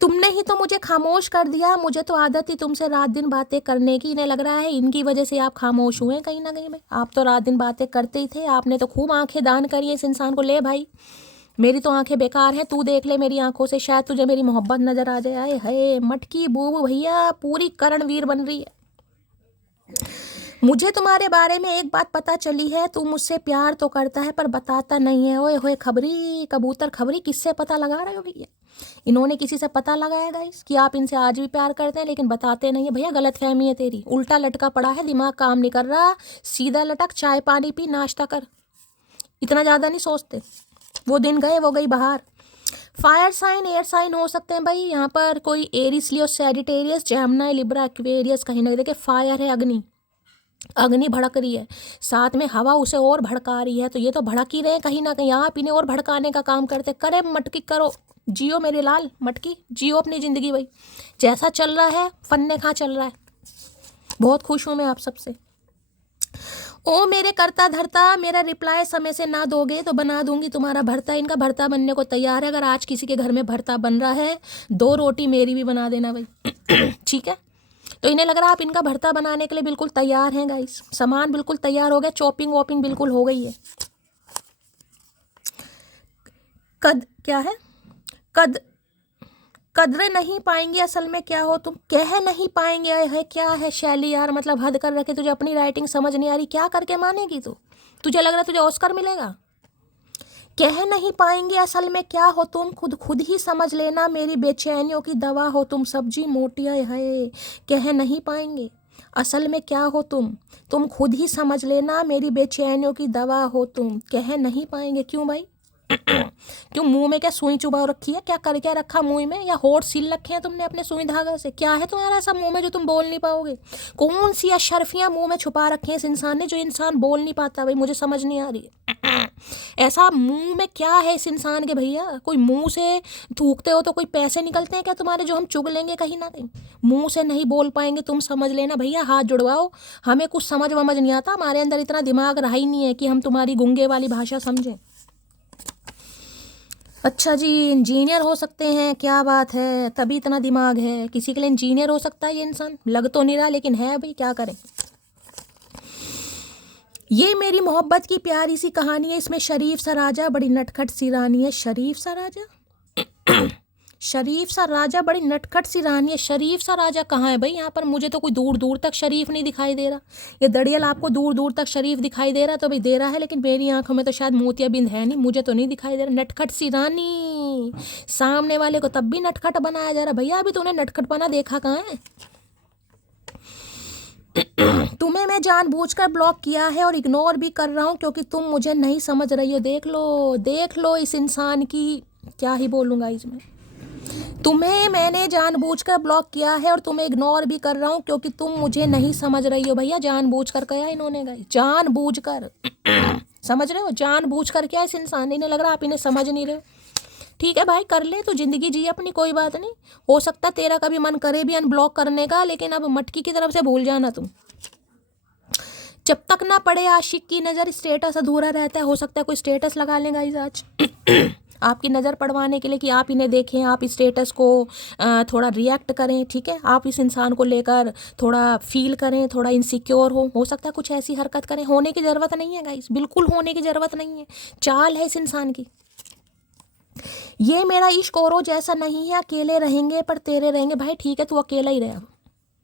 तुमने ही तो मुझे खामोश कर दिया, मुझे तो आदत थी तुमसे रात दिन बातें करने की। इन्हें लग रहा है इनकी वजह से आप खामोश हुए कहीं ना कहीं। भाई आप तो रात दिन बातें करते ही थे, आपने तो खूब आंखें दान करी है इस इंसान को। ले भाई, मेरी तो आंखें बेकार हैं, तू देख ले मेरी आंखों से, शायद तुझे मेरी मोहब्बत नजर आ जाए। आए है मटकी बूबू भैया, पूरी करणवीर बन रही है। मुझे तुम्हारे बारे में एक बात पता चली है, तू मुझसे प्यार तो करता है पर बताता नहीं है। ओए होए खबरी, कबूतर खबरी, किससे पता लगा रहे हो भैया? इन्होंने किसी से पता लगाया गाइस कि आप इनसे आज भी प्यार करते हैं, लेकिन बताते नहीं है। भैया गलतफहमी है तेरी, उल्टा लटका पड़ा है, दिमाग काम नहीं कर रहा। सीधा लटक, चाय पानी पी, नाश्ता कर, इतना ज़्यादा नहीं सोचते। वो दिन गए, वो गई बाहर। फायर साइन, एयर साइन हो सकते हैं भाई यहाँ पर, कोई एरिस, लियो, सैजिटेरियस, जेमिनी, लिब्रा, एक्वेरियस, कहीं ना देखिए फायर है, अग्नि, अग्नि भड़क रही है, साथ में हवा उसे और भड़का रही है। तो ये तो भड़क ही रहे हैं कहीं ना कहीं, आप इन्हें और भड़काने का काम करते। करे मटकी करो, जियो मेरे लाल, मटकी जियो अपनी ज़िंदगी भाई। जैसा चल रहा है फन्ने खा चल रहा है। बहुत खुश हूँ मैं आप सबसे। ओ मेरे करता धरता, मेरा रिप्लाई समय से ना दोगे तो बना दूंगी तुम्हारा भरता। इनका भरता बनने को तैयार है। अगर आज किसी के घर में भरता बन रहा है, 2 रोटी मेरी भी बना देना भाई। ठीक है, तो इन्हें लग रहा है आप इनका भरता बनाने के लिए बिल्कुल तैयार हैं गाइस। सामान बिल्कुल तैयार हो गया, चॉपिंग वॉपिंग बिल्कुल हो गई है। कद क्या है? कद कदर नहीं पाएंगे असल में क्या हो तुम, कह नहीं पाएंगे है क्या है शैली यार, मतलब हद कर रखे, तुझे अपनी राइटिंग समझ नहीं आ रही, क्या करके मानेगी तू, तुझे लग रहा है तुझे ऑस्कर मिलेगा। कह नहीं पाएंगे असल में क्या हो तुम, खुद खुद ही समझ लेना मेरी बेचैनियों की दवा हो तुम, सब्जी मोटी है। कह नहीं पाएंगे असल में क्या हो तुम खुद ही समझ लेना मेरी बेचैनियों की दवा हो तुम, कह नहीं पाएंगे। क्यों भाई क्यों, मुंह में क्या सुई चुबा रखी है, क्या कर क्या रखा मुंह में, या होठ सील रखे हैं तुमने अपने सुई धागा से, क्या है तुम्हारा ऐसा मुंह में जो तुम बोल नहीं पाओगे, कौन सी अशरफियां मुंह में छुपा रखे हैं इस इंसान ने जो इंसान बोल नहीं पाता, भाई मुझे समझ नहीं आ रही है। ऐसा मुंह में क्या है इस इंसान के भैया, कोई मुंह से थूकते हो तो कोई पैसे निकलते हैं क्या तुम्हारे जो हम चुग लेंगे कहीं ना कहीं, मुंह से नहीं बोल पाएंगे तुम, समझ लेना भैया, हाथ जुड़वाओ, हमें कुछ समझ वमझ नहीं आता, हमारे अंदर इतना दिमाग रहा ही नहीं है कि हम तुम्हारी गुंगे वाली भाषा समझें। अच्छा जी, इंजीनियर हो सकते हैं, क्या बात है, तभी इतना दिमाग है, किसी के लिए इंजीनियर हो सकता है ये इंसान, लग तो नहीं रहा लेकिन है भाई, क्या करें। ये मेरी मोहब्बत की प्यारी सी कहानी है, इसमें शरीफ सा राजा बड़ी नटखट सी रानी है, शरीफ सा राजा शरीफ सा राजा बड़ी नटखट सी रानी है, शरीफ सा राजा कहाँ है भाई यहाँ पर, मुझे तो कोई दूर दूर तक शरीफ नहीं दिखाई दे रहा, ये दड़ियल आपको दूर दूर तक शरीफ दिखाई दे रहा तो भाई दे रहा है, लेकिन मेरी आंखों में तो शायद मोतियाबिंद है नहीं, मुझे तो नहीं दिखाई दे रहा। नटखट सी रानी, सामने वाले को तब भी नटखट बनाया जा रहा, भैया अभी तूने नटखटपना देखा कहाँ है। तुम्हें मैं जानबूझकर ब्लॉक किया है और इग्नोर भी कर रहा हूँ क्योंकि तुम मुझे नहीं समझ रही हो, देख लो इस इंसान की, क्या ही बोलूँगा इसमें, तुम्हें मैंने जानबूझकर ब्लॉक किया है और तुम्हें इग्नोर भी कर रहा हूँ क्योंकि तुम मुझे नहीं समझ रही हो। भैया जानबूझकर क्या इन्होंने गए, जानबूझकर समझ रहे हो, जानबूझकर क्या इस इंसान ने, इन्हें लग रहा आप इन्हें समझ नहीं रहे। ठीक है भाई, कर ले तो जिंदगी जी अपनी, कोई बात नहीं, हो सकता तेरा कभी मन करे भी अनब्लॉक करने का, लेकिन अब मटकी की तरफ से भूल जाना तुम, जब तक ना पड़े आशिक की नज़र स्टेटस अधूरा रहता है। हो सकता है कोई स्टेटस लगा लेगा इस आज आपकी नज़र पड़वाने के लिए कि आप इन्हें देखें, आप इस स्टेटस को थोड़ा रिएक्ट करें, ठीक है, आप इस इंसान को लेकर थोड़ा फील करें, थोड़ा इनसिक्योर हो सकता है कुछ ऐसी हरकत करें, होने की ज़रूरत नहीं है गाइस, बिल्कुल होने की ज़रूरत नहीं है, चाल है इस इंसान की। ये मेरा इश्क औरों जैसा नहीं है, अकेले रहेंगे पर तेरे रहेंगे, भाई ठीक है तू अकेला ही रहे,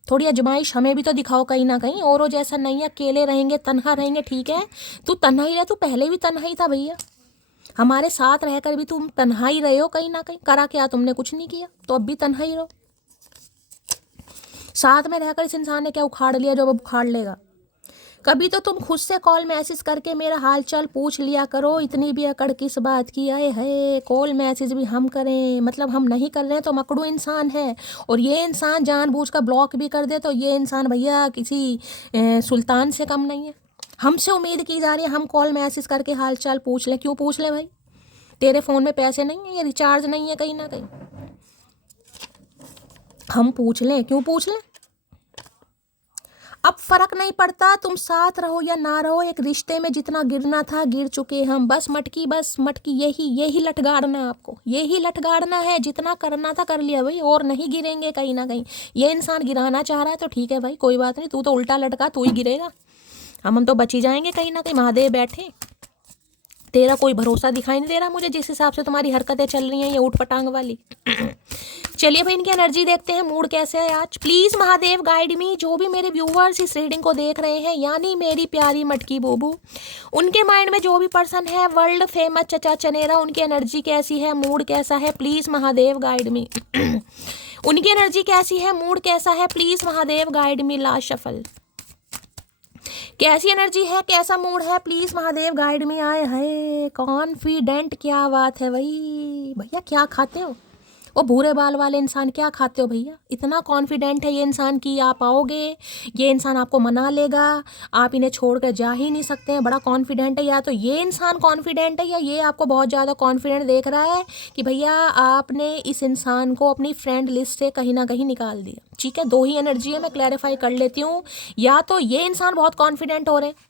थोड़ी आजमाइश हमें भी तो दिखाओ कहीं ना कहीं, औरों जैसा नहीं है, अकेले रहेंगे तन्हा रहेंगे, ठीक है तू तन्हा ही रहे, तू पहले भी तन्हा ही था भैया, हमारे साथ रहकर भी तुम तन्हा ही रहे हो कहीं ना कहीं, करा क्या तुमने, कुछ नहीं किया, तो अब भी तन्हा ही रहो, साथ में रहकर इस इंसान ने क्या उखाड़ लिया जो अब उखाड़ लेगा। कभी तो तुम खुद से कॉल मैसेज करके मेरा हाल चाल पूछ लिया करो, इतनी भी अकड़ किस बात की आए है, कॉल मैसेज भी हम करें, मतलब हम नहीं कर रहे हैं तो मकड़ू इंसान है, और ये इंसान जानबूझकर ब्लॉक भी कर दे तो ये इंसान भैया किसी सुल्तान से कम नहीं है। हमसे उम्मीद की जा रही है हम कॉल मैसेज करके हाल चाल पूछ लें, क्यों पूछ लें भाई, तेरे फ़ोन में पैसे नहीं है या रिचार्ज नहीं है कहीं ना कहीं, हम पूछ लें, क्यों पूछ लें। अब फर्क नहीं पड़ता तुम साथ रहो या ना रहो, एक रिश्ते में जितना गिरना था गिर चुके हम, बस मटकी यही लटगाड़ना, आपको यही लटगाड़ना है, जितना करना था कर लिया भाई, और नहीं गिरेंगे कहीं ना कहीं। ये इंसान गिराना चाह रहा है तो ठीक है भाई, कोई बात नहीं, तू तो उल्टा लटका, तू ही गिरेगा, हम तो बच ही जाएंगे कहीं ना कहीं, महादेव बैठे, तेरा कोई भरोसा दिखाई नहीं दे रहा मुझे, जिस हिसाब से तुम्हारी हरकतें चल रही हैं ये ऊट पटांग वाली। चलिए भाई इनकी एनर्जी देखते हैं, मूड कैसे है आज, प्लीज़ महादेव गाइड मी, जो भी मेरे व्यूवर्स इस रीडिंग को देख रहे हैं, यानी मेरी प्यारी मटकी बोबू, उनके माइंड में जो भी पर्सन है वर्ल्ड फेमस चचा चनेरा, उनकी एनर्जी कैसी है, मूड कैसा है, प्लीज़ महादेव गाइड मी उनकी एनर्जी कैसी है, मूड कैसा है, please Mahadev guide me, last shuffle, कैसी एनर्जी है, कैसा मूड है, प्लीज़ महादेव गाइड में आए है, कॉन्फिडेंट, क्या बात है भाई, भैया क्या खाते हो, वो भूरे बाल वाले इंसान क्या खाते हो भैया, इतना कॉन्फिडेंट है ये इंसान कि आप आओगे, ये इंसान आपको मना लेगा, आप इन्हें छोड़कर जा ही नहीं सकते हैं, बड़ा कॉन्फिडेंट है, या तो ये इंसान कॉन्फिडेंट है या ये आपको बहुत ज़्यादा कॉन्फिडेंट देख रहा है कि भैया आपने इस इंसान को अपनी फ्रेंड लिस्ट से कहीं ना कहीं निकाल दिया। ठीक है, दो ही एनर्जी है, मैं क्लैरिफाई कर लेती हूँ, या तो ये इंसान बहुत कॉन्फिडेंट हो रहे हैं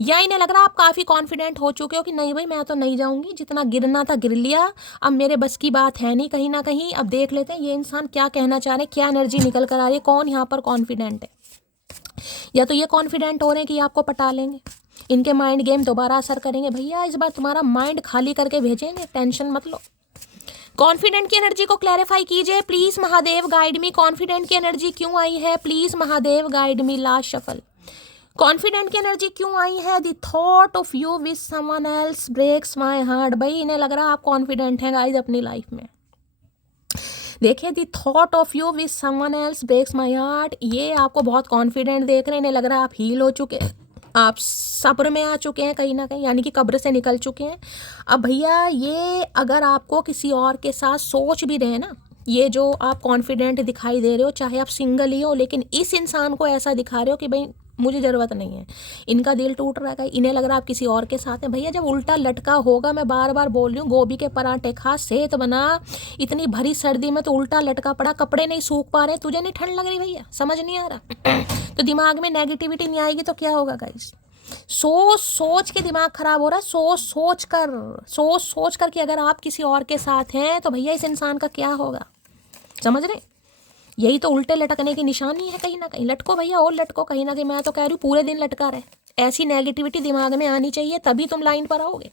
या इन्हें लग रहा है आप काफ़ी कॉन्फिडेंट हो चुके हो कि नहीं भाई मैं तो नहीं जाऊंगी, जितना गिरना था गिर लिया, अब मेरे बस की बात है नहीं कहीं ना कहीं। अब देख लेते हैं ये इंसान क्या कहना चाह रहे हैं, क्या एनर्जी निकल कर आ रही है, कौन यहाँ पर कॉन्फिडेंट है। या तो ये कॉन्फिडेंट हो रहे हैं कि आपको पटा लेंगे, इनके माइंड गेम दोबारा असर करेंगे, भैया इस बार तुम्हारा माइंड खाली करके भेजेंगे, टेंशन मत लो। कॉन्फिडेंट की एनर्जी को क्लैरिफाई कीजिए please Mahadev guide me. Confident की एनर्जी क्यों आई है please Mahadev guide me. Last shuffle. Confident की एनर्जी क्यों आई है? The thought of you with someone else breaks my heart. भाई इन्हें लग रहा है आप कॉन्फिडेंट हैं गाइस अपनी लाइफ में। देखिए the thought of you with someone else breaks my heart, ये आपको बहुत कॉन्फिडेंट देख रहे हैं। इन्हें लग रहा है आप हील हो चुके हैं, आप सब्र में आ चुके हैं कहीं ना कहीं, यानी कि कब्र से निकल चुके हैं। अब भैया ये अगर आपको किसी और के साथ सोच भी रहे ना, ये जो आप कॉन्फिडेंट दिखाई दे रहे हो, चाहे आप सिंगल ही हो, लेकिन इस इंसान को ऐसा दिखा रहे हो कि भाई मुझे ज़रूरत नहीं है, इनका दिल टूट रहा है, इन्हें लग रहा है आप किसी और के साथ हैं। भैया जब उल्टा लटका होगा, मैं बार बार बोल रही हूँ, गोभी के पराठे खा, सेहत बना। इतनी भरी सर्दी में तो उल्टा लटका पड़ा, कपड़े नहीं सूख पा रहे, तुझे नहीं ठंड लग रही भैया, समझ नहीं आ रहा तो दिमाग में नेगेटिविटी नहीं आएगी तो क्या होगा गाइस? सोच के दिमाग खराब हो रहा है। सोच कर कि अगर आप किसी और के साथ हैं तो भैया इस इंसान का क्या होगा, समझ रहे? यही तो उल्टे लटकने की निशानी है कहीं ना कहीं। लटको भैया और लटको कहीं ना कहीं, मैं तो कह रही हूँ पूरे दिन लटका रहे। ऐसी नेगेटिविटी दिमाग में आनी चाहिए, तभी तुम लाइन पर आओगे।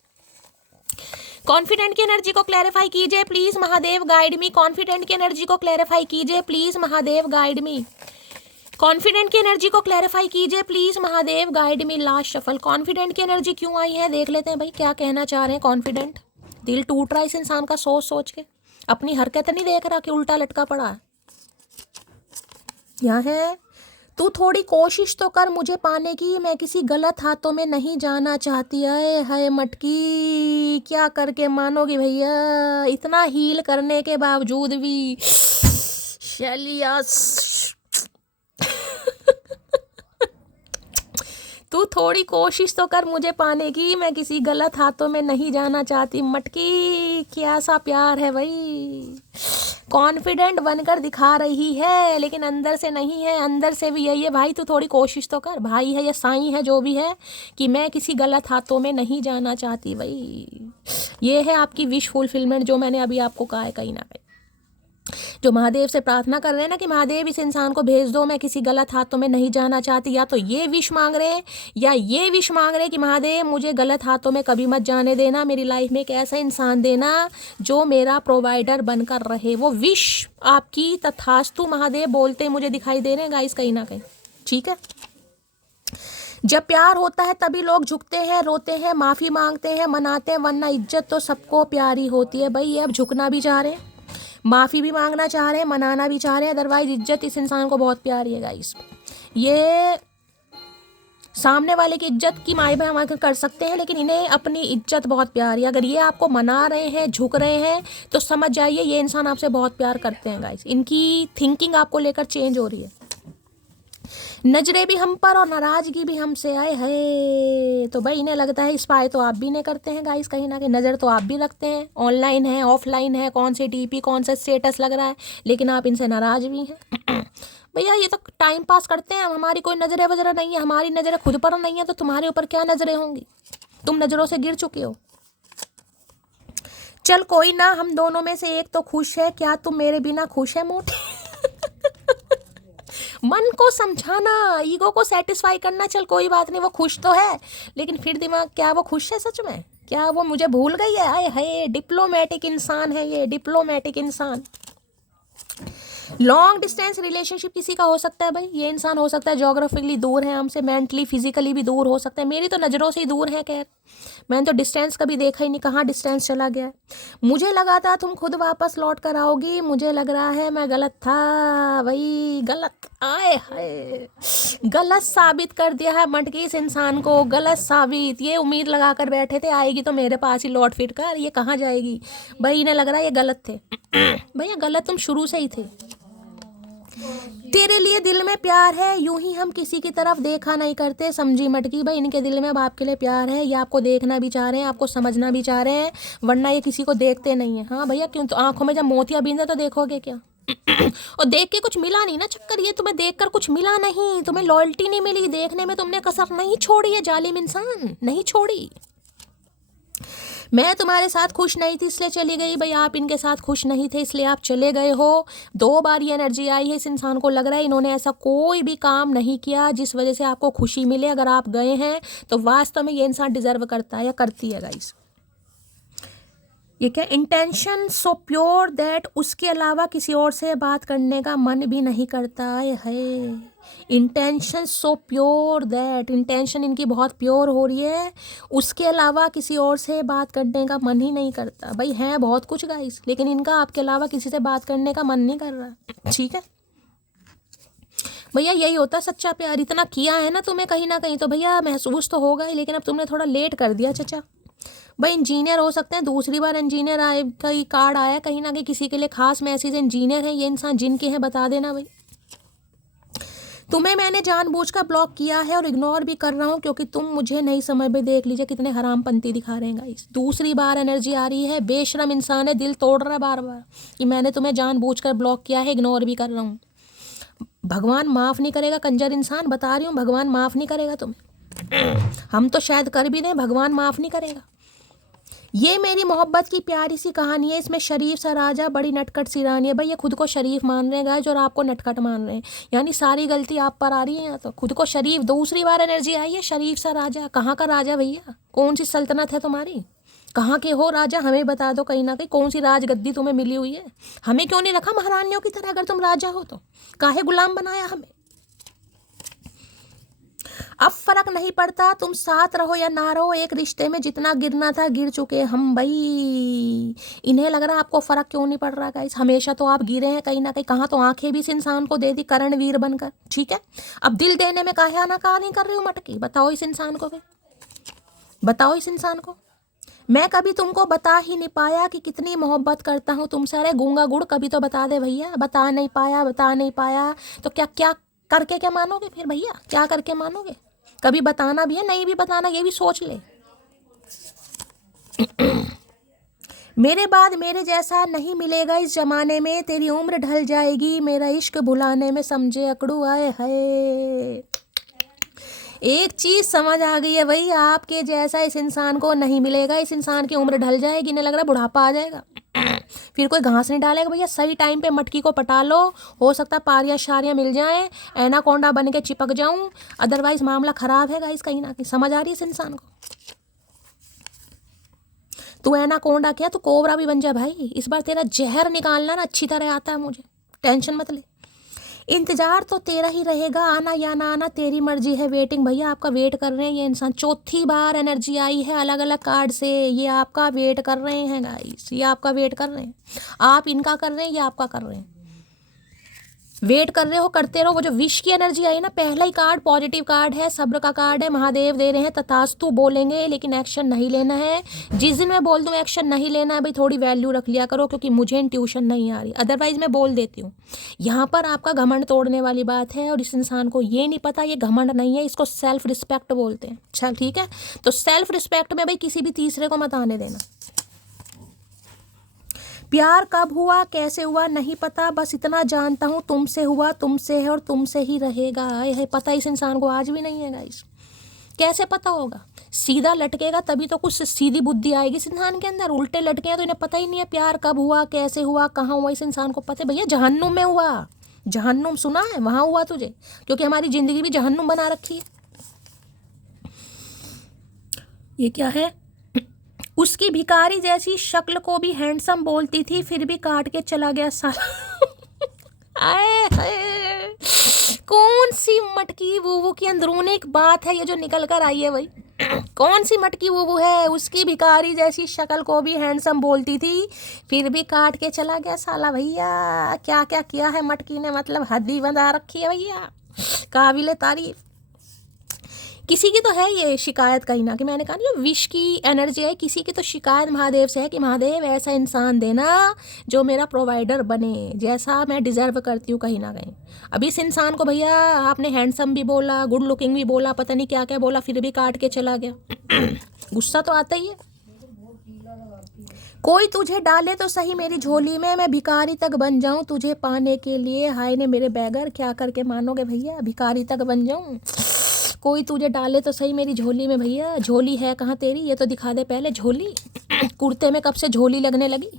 कॉन्फिडेंट की एनर्जी को क्लैरिफाई कीजिए please Mahadev guide me. Confident की एनर्जी को क्लैरिफाई कीजिए please Mahadev guide me. Confident की एनर्जी को क्लैरिफाई कीजिए please Mahadev guide me. Last shuffle. Confident की एनर्जी क्यों आई है देख लेते हैं भाई, क्या कहना चाह रहे हैं कॉन्फिडेंट। दिल टूट रहा है इस इंसान का सोच के, अपनी हरकत नहीं देख रहा कि उल्टा लटका पड़ा है। यहाँ है, तू थोड़ी कोशिश तो कर मुझे पाने की, मैं किसी गलत हाथों में नहीं जाना चाहती। आए हाय मटकी, क्या करके मानोगी भैया, इतना हील करने के बावजूद भी शैलिया तू थोड़ी कोशिश तो कर मुझे पाने की, मैं किसी गलत हाथों में नहीं जाना चाहती। मटकी क्या सा प्यार है भाई, कॉन्फिडेंट बनकर दिखा रही है लेकिन अंदर से नहीं है। अंदर से भी यही है भाई, तू थोड़ी कोशिश तो कर। भाई है या साईं है जो भी है, कि मैं किसी गलत हाथों में नहीं जाना चाहती। भाई ये है आपकी विश फुलफिलमेंट, जो मैंने अभी आपको कहा है। कहीं ना कहीं जो महादेव से प्रार्थना कर रहे हैं ना कि महादेव इस इंसान को भेज दो, मैं किसी गलत हाथों में नहीं जाना चाहती, या तो ये विश मांग रहे हैं या ये विश मांग रहे हैं कि महादेव मुझे गलत हाथों में कभी मत जाने देना, मेरी लाइफ में एक ऐसा इंसान देना जो मेरा प्रोवाइडर बनकर रहे। वो विश आपकी तथास्तु महादेव बोलते मुझे दिखाई दे रहे हैं गाइस कहीं ना कहीं। ठीक है, जब प्यार होता है तभी लोग झुकते हैं, रोते हैं, माफ़ी मांगते हैं, मनाते हैं, वरना इज्जत तो सबको प्यारी होती है। भाई ये अब झुकना भी चाह रहे हैं, माफ़ी भी मांगना चाह रहे हैं, मनाना भी चाह रहे हैं, अदरवाइज इज्जत इस इंसान को बहुत प्यारी है गाइस। ये सामने वाले की इज्जत की माए भाई हम कर सकते हैं, लेकिन इन्हें अपनी इज्जत बहुत प्यारी है। अगर ये आपको मना रहे हैं, झुक रहे हैं, तो समझ जाइए ये इंसान आपसे बहुत प्यार करते हैं गाइस। इनकी थिंकिंग आपको लेकर चेंज हो रही है। नजरें भी हम पर और नाराजगी भी हमसे आए है, तो भाई इन्हें लगता है स्पाई तो आप भी नहीं करते हैं गाइस कहीं ना कहीं। नज़र तो आप भी रखते हैं, ऑनलाइन है ऑफलाइन है, कौन से डीपी कौन सा स्टेटस लग रहा है, लेकिन आप इनसे नाराज भी हैं। भैया ये तो टाइम पास करते हैं, हमारी कोई नज़रें वजरा नहीं है, हमारी नज़रें खुद पर नहीं है, तो तुम्हारे ऊपर क्या नज़रें होंगी, तुम नज़रों से गिर चुके हो। चल कोई ना, हम दोनों में से एक तो खुश है, क्या तुम मेरे बिना खुश है मोटे? मन को समझाना, ईगो को सेटिस्फाई करना, चल कोई बात नहीं वो खुश तो है, लेकिन फिर दिमाग क्या वो खुश है सच में? क्या वो मुझे भूल गई है? आए हाय डिप्लोमेटिक इंसान है ये, डिप्लोमेटिक इंसान। लॉन्ग डिस्टेंस रिलेशनशिप किसी का हो सकता है भाई, ये इंसान हो सकता है जोग्राफिकली दूर है हमसे, मेंटली फिजिकली भी दूर हो सकता है। मेरी तो नज़रों से ही दूर है, खैर मैंने तो डिस्टेंस कभी देखा ही नहीं, कहाँ डिस्टेंस चला गया। मुझे लगा था तुम खुद वापस लौट कर आओगी, मुझे लग रहा है मैं गलत था भाई, गलत। आए हाय गलत साबित कर दिया है मटकी इस इंसान को, गलत साबित। ये उम्मीद लगा कर बैठे थे आएगी तो मेरे पास ही लौट फिर कर, ये कहाँ जाएगी भाई, इन्हें लग रहा है ये गलत थे। भैया गलत तुम शुरू से ही थे। तेरे लिए दिल में प्यार है, यूं ही हम किसी की तरफ देखा नहीं करते, समझी मटकी। भाई इनके दिल में अब आपके लिए प्यार है, ये आपको देखना भी चाह रहे हैं, आपको समझना भी चाह रहे हैं, वरना ये किसी को देखते नहीं है। हाँ भैया क्यों, तो आंखों में जब मोतिया बींदे तो देखोगे क्या? और देख के कुछ मिला नहीं ना चक्कर, ये तुम्हें देखकर कुछ मिला नहीं, तुम्हें लॉयल्टी नहीं मिली, देखने में तुमने कसर नहीं छोड़ी है, जालिम इंसान नहीं छोड़ी। मैं तुम्हारे साथ खुश नहीं थी इसलिए चली गई, भाई आप इनके साथ खुश नहीं थे इसलिए आप चले गए हो। 2 बार ये एनर्जी आई है, इस इंसान को लग रहा है इन्होंने ऐसा कोई भी काम नहीं किया जिस वजह से आपको खुशी मिले। अगर आप गए हैं तो वास्तव में ये इंसान डिजर्व करता है या करती है गाइस। ये क्या, इंटेंशन सो प्योर दैट उसके अलावा किसी और से बात करने का मन भी नहीं करता है। Intention so pure that, intention इनकी बहुत प्योर हो रही है, उसके अलावा किसी और से बात करने का मन ही नहीं करता। भाई हैं बहुत कुछ गाइस, लेकिन इनका आपके अलावा किसी से बात करने का मन नहीं कर रहा। ठीक है भैया, यही होता सच्चा प्यार। इतना किया है ना तुम्हें कहीं ना कहीं, तो भैया महसूस तो होगा ही, लेकिन अब तुमने थोड़ा लेट कर दिया चचा। भाई इंजीनियर हो सकते हैं, दूसरी बार इंजीनियर आए का ही कार्ड आया कहीं ना कहीं, किसी के लिए खास मैसेज। इंजीनियर है ये इंसान, जिनके हैं बता देना भाई। तुम्हें मैंने जानबूझकर ब्लॉक किया है और इग्नोर भी कर रहा हूँ क्योंकि तुम मुझे नहीं समझ में। देख लीजिए कितने हरामपंती दिखा रहे हैं गाइस। दूसरी बार एनर्जी आ रही है, बेशरम इंसान है, दिल तोड़ रहा है बार बार कि मैंने तुम्हें जानबूझकर ब्लॉक किया है, इग्नोर भी कर रहा हूँ। भगवान माफ़ नहीं करेगा कंजर इंसान, बता रही हूँ, भगवान माफ़ नहीं करेगा तुम्हें। हम तो शायद कर भी दें, भगवान माफ़ नहीं करेगा। ये मेरी मोहब्बत की प्यारी सी कहानी है, इसमें शरीफ सा राजा, बड़ी नटखट सी रानी है। भाई ये खुद को शरीफ मान रहे हैं गाइस और आपको नटखट मान रहे हैं, यानी सारी गलती आप पर आ रही है। यहाँ तो खुद को शरीफ, दूसरी बार एनर्जी आई है, शरीफ सा राजा। कहाँ का राजा भैया, कौन सी सल्तनत है तुम्हारी, कहाँ के हो राजा, हमें बता दो कहीं ना कहीं, कौन सी राजगद्दी तुम्हें मिली हुई है। हमें क्यों नहीं रखा महारानियों की तरह, अगर तुम राजा हो तो काहे गुलाम बनाया हमें। अब फर्क नहीं पड़ता तुम साथ रहो या ना रहो, एक रिश्ते में जितना गिरना था गिर चुके हम भाई। इन्हें लग रहा आपको फर्क क्यों नहीं पड़ रहा गाइस, हमेशा तो आप गिरे हैं कहीं ना कहीं। कहाँ तो आंखें भी इस इंसान को दे दी करणवीर बनकर। ठीक है, अब दिल देने में काहे आनाकानी कर रही हूँ मटकी, बताओ इस इंसान को भाई, बताओ इस इंसान को। मैं कभी तुमको बता ही नहीं पाया कि कितनी मोहब्बत करता हूँ तुमसे। अरे गूंगा गुड़ कभी तो बता दे भैया, बता नहीं पाया, बता नहीं पाया तो क्या क्या करके क्या मानोगे फिर भैया, क्या करके मानोगे। कभी बताना भी है, नहीं भी बताना, ये भी सोच ले। मेरे बाद मेरे जैसा नहीं मिलेगा इस जमाने में, तेरी उम्र ढल जाएगी मेरा इश्क भुलाने में, समझे अकड़ू आए है। एक चीज समझ आ गई है भाई, आपके जैसा इस इंसान को नहीं मिलेगा। इस इंसान की उम्र ढल जाएगी, इन्हें लग रहा है बुढ़ापा आ जाएगा, फिर कोई घास नहीं डालेगा भैया। सही टाइम पे मटकी को पटा लो, हो सकता है पारियां शारियां मिल जाएं, एनाकोंडा बन के चिपक जाऊं, अदरवाइज मामला खराब है गाइस कहीं ना कहीं। समझ आ रही है इस इंसान को। तू एनाकोंडा क्या, तू कोबरा भी बन जा भाई। इस बार तेरा जहर निकालना ना अच्छी तरह आता है मुझे, टेंशन मत ले। इंतजार तो तेरा ही रहेगा, आना या ना आना तेरी मर्जी है। वेटिंग भैया, आपका वेट कर रहे हैं ये इंसान। चौथी बार एनर्जी आई है अलग अलग कार्ड से, ये आपका वेट कर रहे हैं गाइस, ये आपका वेट कर रहे हैं। आप इनका कर रहे हैं, ये आपका कर रहे हैं। वेट कर रहे हो, करते रहो। वो जो विश की एनर्जी आई ना, पहला ही कार्ड पॉजिटिव कार्ड है, सब्र का कार्ड है। महादेव दे रहे हैं तथास्तु बोलेंगे, लेकिन एक्शन नहीं लेना है। जिस दिन मैं बोल दूं एक्शन नहीं लेना है भाई, थोड़ी वैल्यू रख लिया करो, क्योंकि मुझे इंट्यूशन नहीं आ रही, अदरवाइज मैं बोल देती हूँ। यहाँ पर आपका घमंड तोड़ने वाली बात है, और इस इंसान को ये नहीं पता ये घमंड नहीं है, इसको सेल्फ रिस्पेक्ट बोलते हैं। चल ठीक है, तो सेल्फ रिस्पेक्ट में भाई किसी भी तीसरे को मत आने देना। प्यार कब हुआ कैसे हुआ नहीं पता, बस इतना जानता हूँ तुमसे हुआ, तुमसे है और तुमसे ही रहेगा। यह पता इस इंसान को आज भी नहीं है गाइस। कैसे पता होगा, सीधा लटकेगा तभी तो कुछ सीधी बुद्धि आएगी इस इंसान के अंदर। उल्टे लटके हैं तो इन्हें पता ही नहीं है प्यार कब हुआ कैसे हुआ कहाँ हुआ। इस इंसान को पता है भैया जहन्नुम में हुआ, जहन्नुम सुना है, वहाँ हुआ तुझे, क्योंकि हमारी जिंदगी भी जहन्नुम बना रखी है। ये क्या है, उसकी भिखारी जैसी शक्ल को भी हैंडसम बोलती थी, फिर भी काट के चला गया साला। आए हाय, कौन सी मटकी वूवू की अंदरूनी एक बात है ये जो निकल कर आई है भाई। कौन सी मटकी वूवू है, उसकी भिखारी जैसी शक्ल को भी हैंडसम बोलती थी, फिर भी काट के चला गया साला। भैया क्या क्या किया है मटकी ने, मतलब हद ही बंधा रखी है भैया, काबिले तारीफ। किसी की तो है ये शिकायत कहीं ना कि, मैंने कहा ये विश की एनर्जी है, किसी की तो शिकायत महादेव से है कि महादेव ऐसा इंसान देना जो मेरा प्रोवाइडर बने, जैसा मैं डिज़र्व करती हूँ कहीं ना कहीं। अभी इस इंसान को भैया आपने हैंडसम भी बोला, गुड लुकिंग भी बोला, पता नहीं क्या क्या बोला, फिर भी काट के चला गया। गुस्सा तो आता ही है। कोई तुझे डाले तो सही मेरी झोली में, मैं भिखारी तक बन जाऊं तुझे पाने के लिए। हाय ने मेरे बैगर, क्या करके मानोगे भैया, भिखारी तक बन जाऊं। कोई तुझे डाले तो सही मेरी झोली में। भैया झोली है कहाँ तेरी, ये तो दिखा दे पहले झोली। कुर्ते में कब से झोली लगने लगी।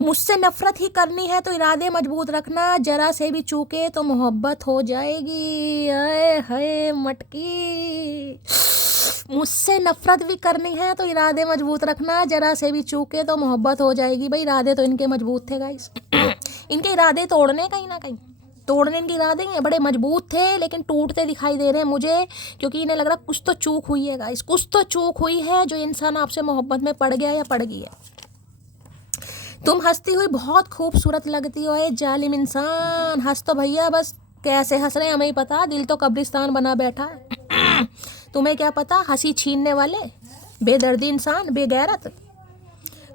मुझसे नफरत ही करनी है तो इरादे मजबूत रखना, जरा से भी चूके तो मोहब्बत हो जाएगी। आए हाय मटकी, मुझसे नफरत भी करनी है तो इरादे मजबूत रखना, जरा से भी चूके तो मोहब्बत हो जाएगी। भाई इरादे तो इनके मजबूत थे गाइस। इनके इरादे तोड़ने कहीं ना कहीं, तोड़ने के इरादे हैं बड़े मजबूत थे, लेकिन टूटते दिखाई दे रहे हैं मुझे, क्योंकि इन्हें लग रहा कुछ तो चूक हुई है गाइस, कुछ तो चूक हुई है जो इंसान आपसे मोहब्बत में पड़ गया या पड़ गई है। तुम हंसती हुई बहुत खूबसूरत लगती हो, ए जालिम इंसान। हंस तो भैया, बस कैसे हंस रहे हैं हमें ही पता, दिल तो कब्रिस्तान बना बैठा है। तुम्हें क्या पता, हंसी छीनने वाले बेदर्दी इंसान, बेगैरत।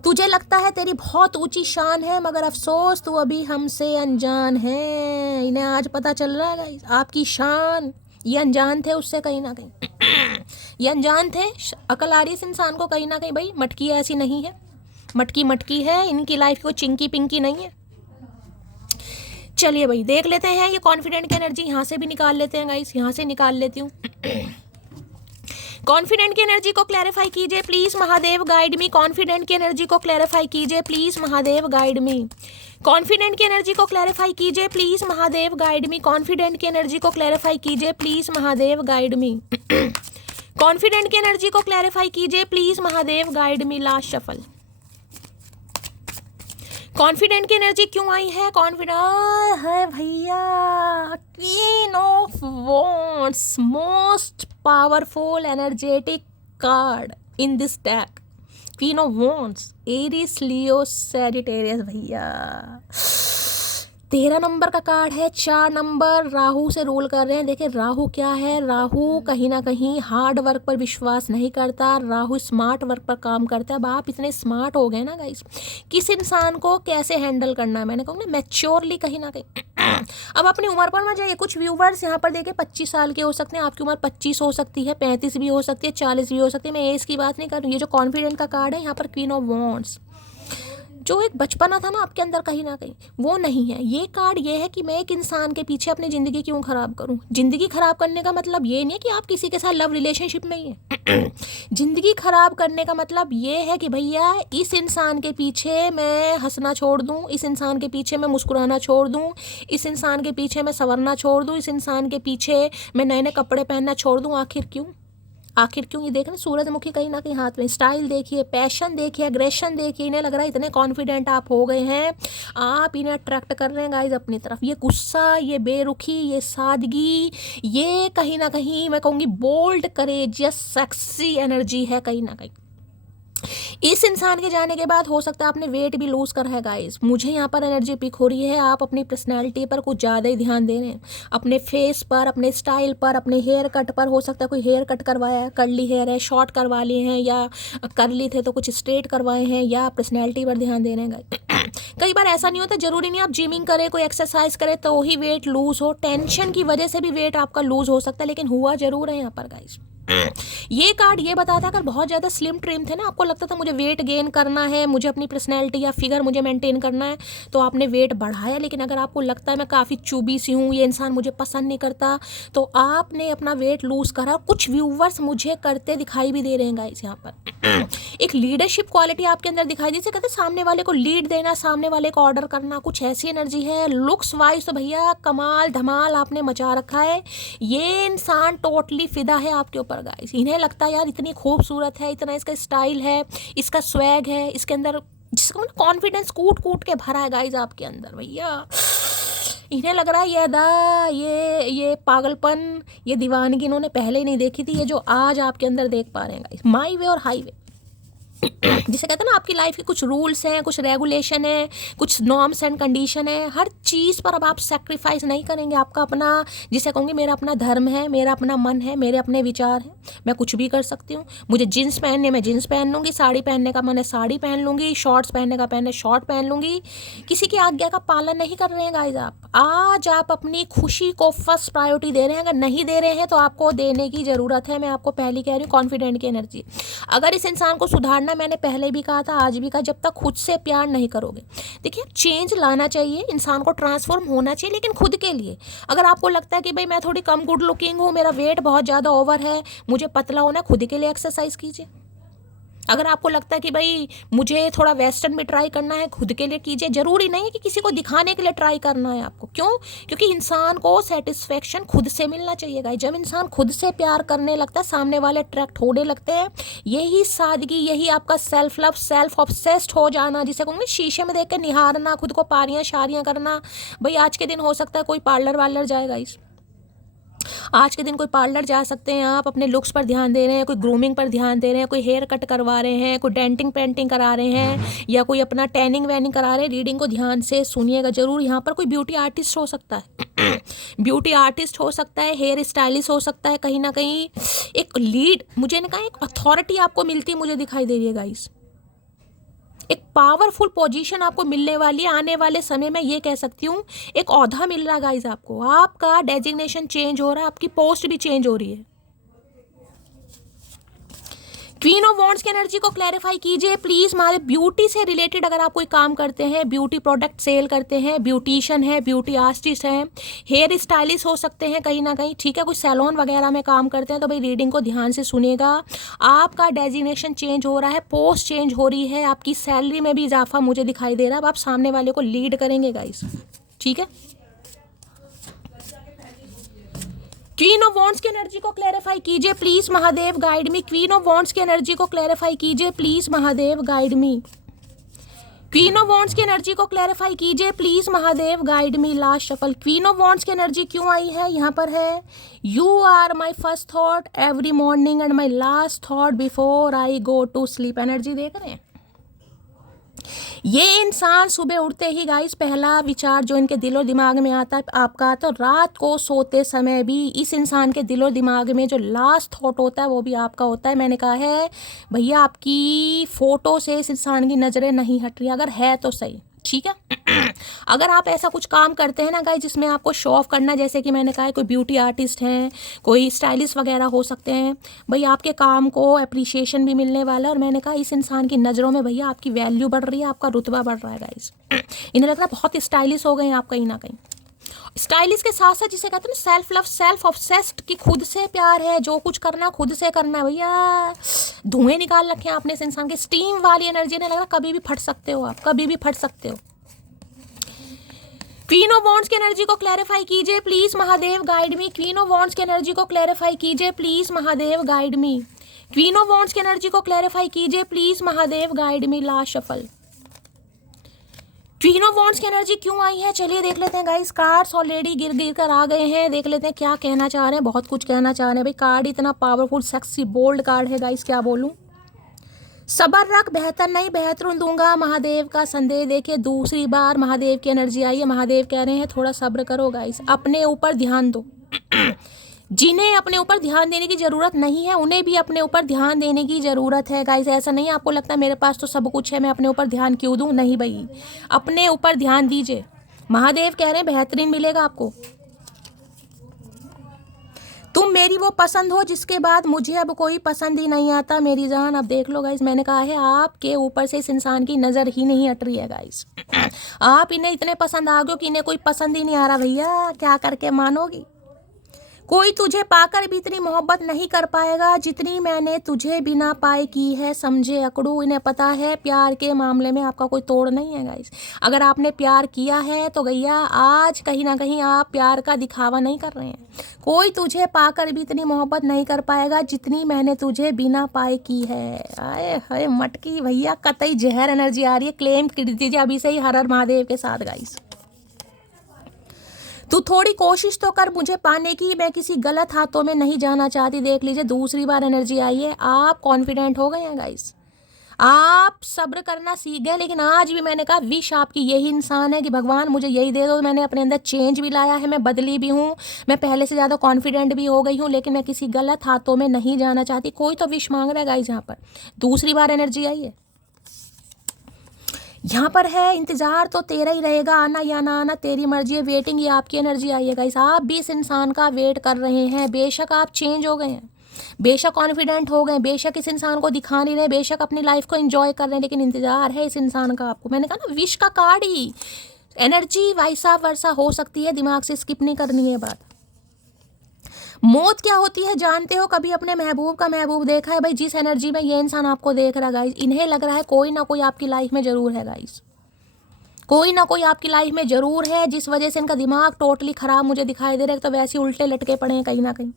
तुझे लगता है तेरी बहुत ऊंची शान है, मगर अफसोस तू अभी हमसे अनजान है। इन्हें आज पता चल रहा है गाइस आपकी शान। ये अनजान थे उससे कहीं ना कहीं, ये अनजान थे। अकल आ रही है इस इंसान को कहीं ना कहीं, भाई मटकी ऐसी नहीं है, मटकी मटकी है, इनकी लाइफ को चिंकी पिंकी नहीं है। चलिए भाई देख लेते हैं ये कॉन्फिडेंट की एनर्जी, यहाँ से भी निकाल लेते हैं गाइस, यहाँ से निकाल लेती हूँ। कॉन्फिडेंट की एनर्जी को क्लैरिफाई कीजिए please Mahadev, guide me. Confident की एनर्जी को क्लैरिफाई कीजिए please Mahadev, guide me. Confident की एनर्जी को क्लैरिफाई कीजिए please Mahadev, guide me. Confident की एनर्जी को क्लैरिफाई कीजिए please Mahadev, guide me. Confident की एनर्जी को क्लैरिफाई कीजिए please Mahadev, guide me. Last shuffle. Confident की एनर्जी क्यों आई है? कॉन्फिडेंट है भैया, queen of wands, most powerful energetic card in this deck. Queen of wands, Aries, Leo, Sagittarius भैया। 13 नंबर का कार्ड है, 4 नंबर राहु से रूल कर रहे हैं। देखिए राहु क्या है, राहु कहीं ना कहीं हार्ड वर्क पर विश्वास नहीं करता, राहु स्मार्ट वर्क पर काम करता है। अब आप इतने स्मार्ट हो गए ना गाइस, किस इंसान को कैसे हैंडल करना है, मैंने कहूँगा मैच्योरली कहीं ना कहीं। अब अपनी उम्र पर ना जाइए। कुछ व्यूवर्स यहाँ पर देखिए 25 साल के हो सकते हैं, आपकी उम्र 25 हो सकती है, 35 भी हो सकती है, 40 भी हो सकती है। मैं एज की बात नहीं कर रही हूँ। ये जो कॉन्फिडेंट का कार्ड है यहाँ पर, क्वीन ऑफ वॉन्ड्स, जो एक बचपना था ना आपके अंदर कहीं ना कहीं, वो नहीं है। ये कार्ड ये है कि मैं एक इंसान के पीछे अपनी ज़िंदगी क्यों ख़राब करूं। ज़िंदगी ख़राब करने का मतलब ये नहीं है कि आप किसी के साथ लव रिलेशनशिप में ही हैं। ज़िंदगी ख़राब करने का मतलब ये है कि भैया इस इंसान के पीछे मैं हंसना छोड़ दूं, इस इंसान के पीछे मैं मुस्कुराना छोड़ दूं, इस इंसान के पीछे मैं संवरना छोड़ दूं, इस इंसान के पीछे मैं नए नए कपड़े पहनना छोड़ दूं। आखिर क्यों, आखिर क्यों? ये देख रहे सूरजमुखी कहीं ना कहीं हाथ में, स्टाइल देखिए, पैशन देखिए, एग्रेशन देखिए। इन्हें लग रहा है इतने कॉन्फिडेंट आप हो गए हैं, आप इन्हें अट्रैक्ट कर रहे हैं गाइज अपनी तरफ। ये गुस्सा, ये बेरुखी, ये सादगी, ये कहीं ना कहीं मैं कहूँगी बोल्ड, करेजियस, सेक्सी एनर्जी है कहीं ना कहीं। इस इंसान के जाने के बाद हो सकता है आपने वेट भी लूज करा है गाइस। मुझे यहाँ पर एनर्जी पिक हो रही है, आप अपनी पर्सनैलिटी पर कुछ ज़्यादा ही ध्यान दे रहे हैं, अपने फेस पर, अपने स्टाइल पर, अपने हेयर कट पर। हो सकता है कोई हेयर कट करवाया है, कर्ली हेयर है, शॉर्ट करवा लिए हैं, या कर्ली थे तो कुछ स्ट्रेट करवाए हैं, या पर्सनैलिटी पर ध्यान दे रहे हैं गाइस। कई बार ऐसा नहीं होता, जरूरी नहीं आप जिमिंग करें, कोई एक्सरसाइज करें तो ही वेट लूज हो। टेंशन की वजह से भी वेट आपका लूज हो सकता है, लेकिन हुआ जरूर है यहाँ पर गाइस। ये कार्ड ये बताता है अगर बहुत ज़्यादा स्लिम ट्रिम थे ना, आपको लगता था मुझे वेट गेन करना है, मुझे अपनी पर्सनैलिटी या फिगर मुझे मेंटेन करना है, तो आपने वेट बढ़ाया। लेकिन अगर आपको लगता है मैं काफ़ी चुबी सी हूँ, ये इंसान मुझे पसंद नहीं करता, तो आपने अपना वेट लूज करा। कुछ व्यूवर्स मुझे करते दिखाई भी दे रहे हैं गाइस। यहाँ पर एक लीडरशिप क्वालिटी आपके अंदर दिखाई दी, कहते सामने वाले को लीड देना, सामने वाले को ऑर्डर करना, कुछ ऐसी एनर्जी है। लुक्स वाइज तो भैया कमाल धमाल आपने मचा रखा है। ये इंसान टोटली फिदा है आपके ऊपर गाइस। इन्हें लगता है यार इतनी खूबसूरत है, इतना इसका स्टाइल है, इसका स्वैग है, इसके अंदर जिसका मतलब कॉन्फिडेंस कूट कूट के भरा है गाइस आपके अंदर भैया। इन्हें लग रहा है ये अदा, ये पागलपन, ये दीवानगी इन्होंने पहले ही नहीं देखी थी, ये जो आज आपके अंदर देख पा रहे हैं गाइस। माई वे और हाईवे जिसे कहते हैं ना, आपकी लाइफ के कुछ रूल्स हैं, कुछ रेगुलेशन है, कुछ नॉर्म्स एंड कंडीशन है। हर चीज़ पर अब आप सेक्रीफाइस नहीं करेंगे। आपका अपना, जिसे कहूँगी मेरा अपना धर्म है, मेरा अपना मन है, मेरे अपने विचार हैं, मैं कुछ भी कर सकती हूँ। मुझे जीन्स पहनने मैं जीन्स पहन लूँगी, साड़ी पहनने का मन है साड़ी पहन लूँगी, शॉर्ट्स पहनने का पहने शॉर्ट पहन लूँगी। किसी की आज्ञा का पालन नहीं कर रहे हैं गाइज आप। आज आप अपनी खुशी को फर्स्ट प्रायोरिटी दे रहे हैं। अगर नहीं दे रहे हैं तो आपको देने की ज़रूरत है। मैं आपको पहले कह रही हूँ कॉन्फिडेंट की एनर्जी। अगर इस इंसान को सुधारना, मैंने पहले भी कहा था, आज भी कहा, जब तक खुद से प्यार नहीं करोगे। देखिए चेंज लाना चाहिए, इंसान को ट्रांसफॉर्म होना चाहिए, लेकिन खुद के लिए। अगर आपको लगता है कि भाई मैं थोड़ी कम गुड लुकिंग हूँ, मेरा वेट बहुत ज़्यादा ओवर है, मुझे पतला होना, खुद के लिए एक्सरसाइज कीजिए। अगर आपको लगता है कि भाई मुझे थोड़ा वेस्टर्न में ट्राई करना है, खुद के लिए कीजिए, जरूरी नहीं है कि किसी को दिखाने के लिए ट्राई करना है आपको। क्यों? क्योंकि इंसान को सेटिस्फेक्शन खुद से मिलना चाहिए गाइस। जब इंसान खुद से प्यार करने लगता है, सामने वाले अट्रैक्ट होने लगते हैं। यही सादगी, यही आपका सेल्फ लव, सेल्फ ऑब्सेस्ड हो जाना, जिसे कहूँगे शीशे में देख के निहारना, खुद को पारियां शारियां करना। भाई आज के दिन हो सकता है कोई पार्लर वार्लर जाए गाइस, आज के दिन कोई पार्लर जा सकते हैं आप, अपने लुक्स पर ध्यान दे रहे हैं, कोई ग्रूमिंग पर ध्यान दे रहे हैं, कोई हेयर कट करवा रहे हैं, कोई डेंटिंग पेंटिंग करा रहे हैं, या कोई अपना टैनिंग वैनिंग करा रहे हैं। रीडिंग को ध्यान से सुनिएगा जरूर। यहाँ पर कोई ब्यूटी आर्टिस्ट हो सकता है ब्यूटी आर्टिस्ट हो सकता है, हेयर स्टाइलिस्ट हो सकता है। कहीं ना कहीं एक लीड, मुझे ना कहा एक अथॉरिटी आपको मिलती मुझे दिखाई दे रही है गाइस। एक पावरफुल पोजीशन आपको मिलने वाली है आने वाले समय में, ये कह सकती हूँ। एक ओहदा मिल रहा है गाइस आपको, आपका डेजिग्नेशन चेंज हो रहा है, आपकी पोस्ट भी चेंज हो रही है। क्वीन ऑफ वॉन्ड्स की एनर्जी को क्लैरिफाई कीजिए प्लीज। हमारे ब्यूटी से रिलेटेड अगर आप कोई काम करते हैं, ब्यूटी प्रोडक्ट सेल करते हैं, ब्यूटिशियन है, ब्यूटी आर्टिस्ट हैं, हेयर स्टाइलिस्ट हो सकते हैं कहीं ना कहीं, ठीक है, कुछ सैलून वगैरह में काम करते हैं, तो भाई रीडिंग को ध्यान से सुनिएगा। आपका डेजिग्नेशन चेंज हो रहा है, पोस्ट चेंज हो रही है, आपकी सैलरी में भी इजाफा मुझे दिखाई दे रहा है। अब आप सामने वाले को लीड करेंगे गाइस, ठीक है। क्वीन ऑफ वॉन्ड्स की एनर्जी को क्लैरिफाई कीजिए please Mahadev, guide me. Queen of wands की एनर्जी को क्लैरिफाई कीजिए please Mahadev, guide me. Queen of wands की एनर्जी को क्लैरिफाई कीजिए please Mahadev, guide me. Last shuffle. Queen of wands की एनर्जी क्यों आई है? यहाँ पर है you are my first thought every morning and my last thought before I go to sleep. Energy देख रहे हैं? ये इंसान सुबह उठते ही गाइस पहला विचार जो इनके दिलो दिमाग में आता है आपका, तो रात को सोते समय भी इस इंसान के दिलो दिमाग में जो लास्ट थॉट होता है वो भी आपका होता है। मैंने कहा है भैया आपकी फोटो से इस इंसान की नज़रें नहीं हट रही, अगर है तो सही, ठीक है। अगर आप ऐसा कुछ काम करते हैं ना गाइस जिसमें आपको शो ऑफ करना, जैसे कि मैंने कहा है कोई ब्यूटी आर्टिस्ट हैं, कोई स्टाइलिस्ट वगैरह हो सकते हैं, भाई आपके काम को अप्रिशिएशन भी मिलने वाला है। और मैंने कहा इस इंसान की नज़रों में भैया आपकी वैल्यू बढ़ रही है, आपका रुतबा बढ़ रहा है गाइस। इन्हें लग रहा है बहुत स्टाइलिश हो गए हैं आप कहीं ना कहीं। स्टाइलिश के साथ साथ जिसे कहते हैं ना सेल्फ लव, सेल्फ ऑब्सेस्ड, की खुद से प्यार है, जो कुछ करना खुद से करना है भैया। धुएं निकाल रखे हैं आपने इस इंसान के, स्टीम वाली एनर्जी ने लग रहा कभी भी फट सकते हो आप, कभी भी फट सकते हो। क्वीन ऑफ वॉन्ड्स की एनर्जी को क्लैरिफाई कीजिए please Mahadev, guide me. Queen of wands की एनर्जी को क्लैरिफाई कीजिए please Mahadev, guide me. Queen of wands की एनर्जी को क्लैरिफाई कीजिए please Mahadev, guide me. Last shuffle. Queen of wands की एनर्जी क्यों आई है? चलिए देख लेते हैं गाइस। कार्ड्स ऑलरेडी गिर गिर कर आ गए हैं, देख लेते हैं क्या कहना चाह रहे हैं। बहुत कुछ कहना चाह रहे हैं भाई, कार्ड इतना पावरफुल सेक्सी बोल्ड कार्ड है गाइस, क्या बोलूं। सबर रख, बेहतर नहीं बेहतर दूंगा, महादेव का संदेश। देखिए दूसरी बार महादेव की एनर्जी आई है। महादेव कह रहे हैं थोड़ा सब्र करो गाइस, अपने ऊपर ध्यान दो। जिन्हें अपने ऊपर ध्यान देने की ज़रूरत नहीं है उन्हें भी अपने ऊपर ध्यान देने की ज़रूरत है गाइस। ऐसा नहीं है आपको लगता है मेरे पास तो सब कुछ है, मैं अपने ऊपर ध्यान क्यों दूं? नहीं भाई, अपने ऊपर ध्यान दीजिए। महादेव कह रहे हैं बेहतरीन मिलेगा आपको। तुम मेरी वो पसंद हो जिसके बाद मुझे अब कोई पसंद ही नहीं आता मेरी जान। अब देख लो गाइस, मैंने कहा है आपके ऊपर से इस इंसान की नज़र ही नहीं हट रही है गाइस। आप इन्हें इतने पसंद आ गए कि इन्हें कोई पसंद ही नहीं आ रहा भैया, क्या करके मानोगी। कोई तुझे पाकर भी इतनी मोहब्बत नहीं कर पाएगा जितनी मैंने तुझे बिना पाए की है, समझे अकड़ू। इन्हें पता है प्यार के मामले में आपका कोई तोड़ नहीं है गाइस। अगर आपने प्यार किया है तो भैया आज कहीं ना कहीं आप प्यार का दिखावा नहीं कर रहे हैं। कोई तुझे पाकर भी इतनी मोहब्बत नहीं कर पाएगा जितनी मैंने तुझे बिना पाए की है। आए हाय मटकी भैया, कतई जहर एनर्जी आ रही है। क्लेम कर दीजिए अभी से ही हर हर महादेव के साथ गाइस। तू थोड़ी कोशिश तो कर मुझे पाने की, मैं किसी गलत हाथों में नहीं जाना चाहती। देख लीजिए दूसरी बार एनर्जी आई है, आप कॉन्फिडेंट हो गए हैं गाइस, आप सब्र करना सीख गए। लेकिन आज भी मैंने कहा विश आपकी यही इंसान है कि भगवान मुझे यही दे दो। मैंने अपने अंदर चेंज भी लाया है, मैं बदली भी हूँ, मैं पहले से ज़्यादा कॉन्फिडेंट भी हो गई हूँ, लेकिन मैं किसी गलत हाथों में नहीं जाना चाहती। कोई तो विश मांग रहा है गाइस। यहाँ पर दूसरी बार एनर्जी आई है, यहाँ पर है इंतजार तो तेरा ही रहेगा, आना या ना आना तेरी मर्जी है। वेटिंग ये आपकी एनर्जी आई है गाइस। आप भी इस इंसान का वेट कर रहे हैं। बेशक आप चेंज हो गए हैं, बेशक कॉन्फिडेंट हो गए, बेशक इस इंसान को दिखा नहीं रहे, बेशक अपनी लाइफ को एंजॉय कर रहे हैं, लेकिन इंतजार है इस इंसान का आपको। मैंने कहा ना विश का कार्ड ही एनर्जी वैसा वर्षा हो सकती है, दिमाग से स्किप नहीं करनी है बात। मौत क्या होती है जानते हो? कभी अपने महबूब का महबूब देखा है भाई? जिस एनर्जी में ये इंसान आपको देख रहा है गाइस, इन्हें लग रहा है कोई ना कोई आपकी लाइफ में जरूर है गाइस, कोई ना कोई आपकी लाइफ में जरूर है, जिस वजह से इनका दिमाग टोटली खराब मुझे दिखाई दे रहा है। तो वैसे उल्टे लटके पड़े हैं कहीं ना कहीं।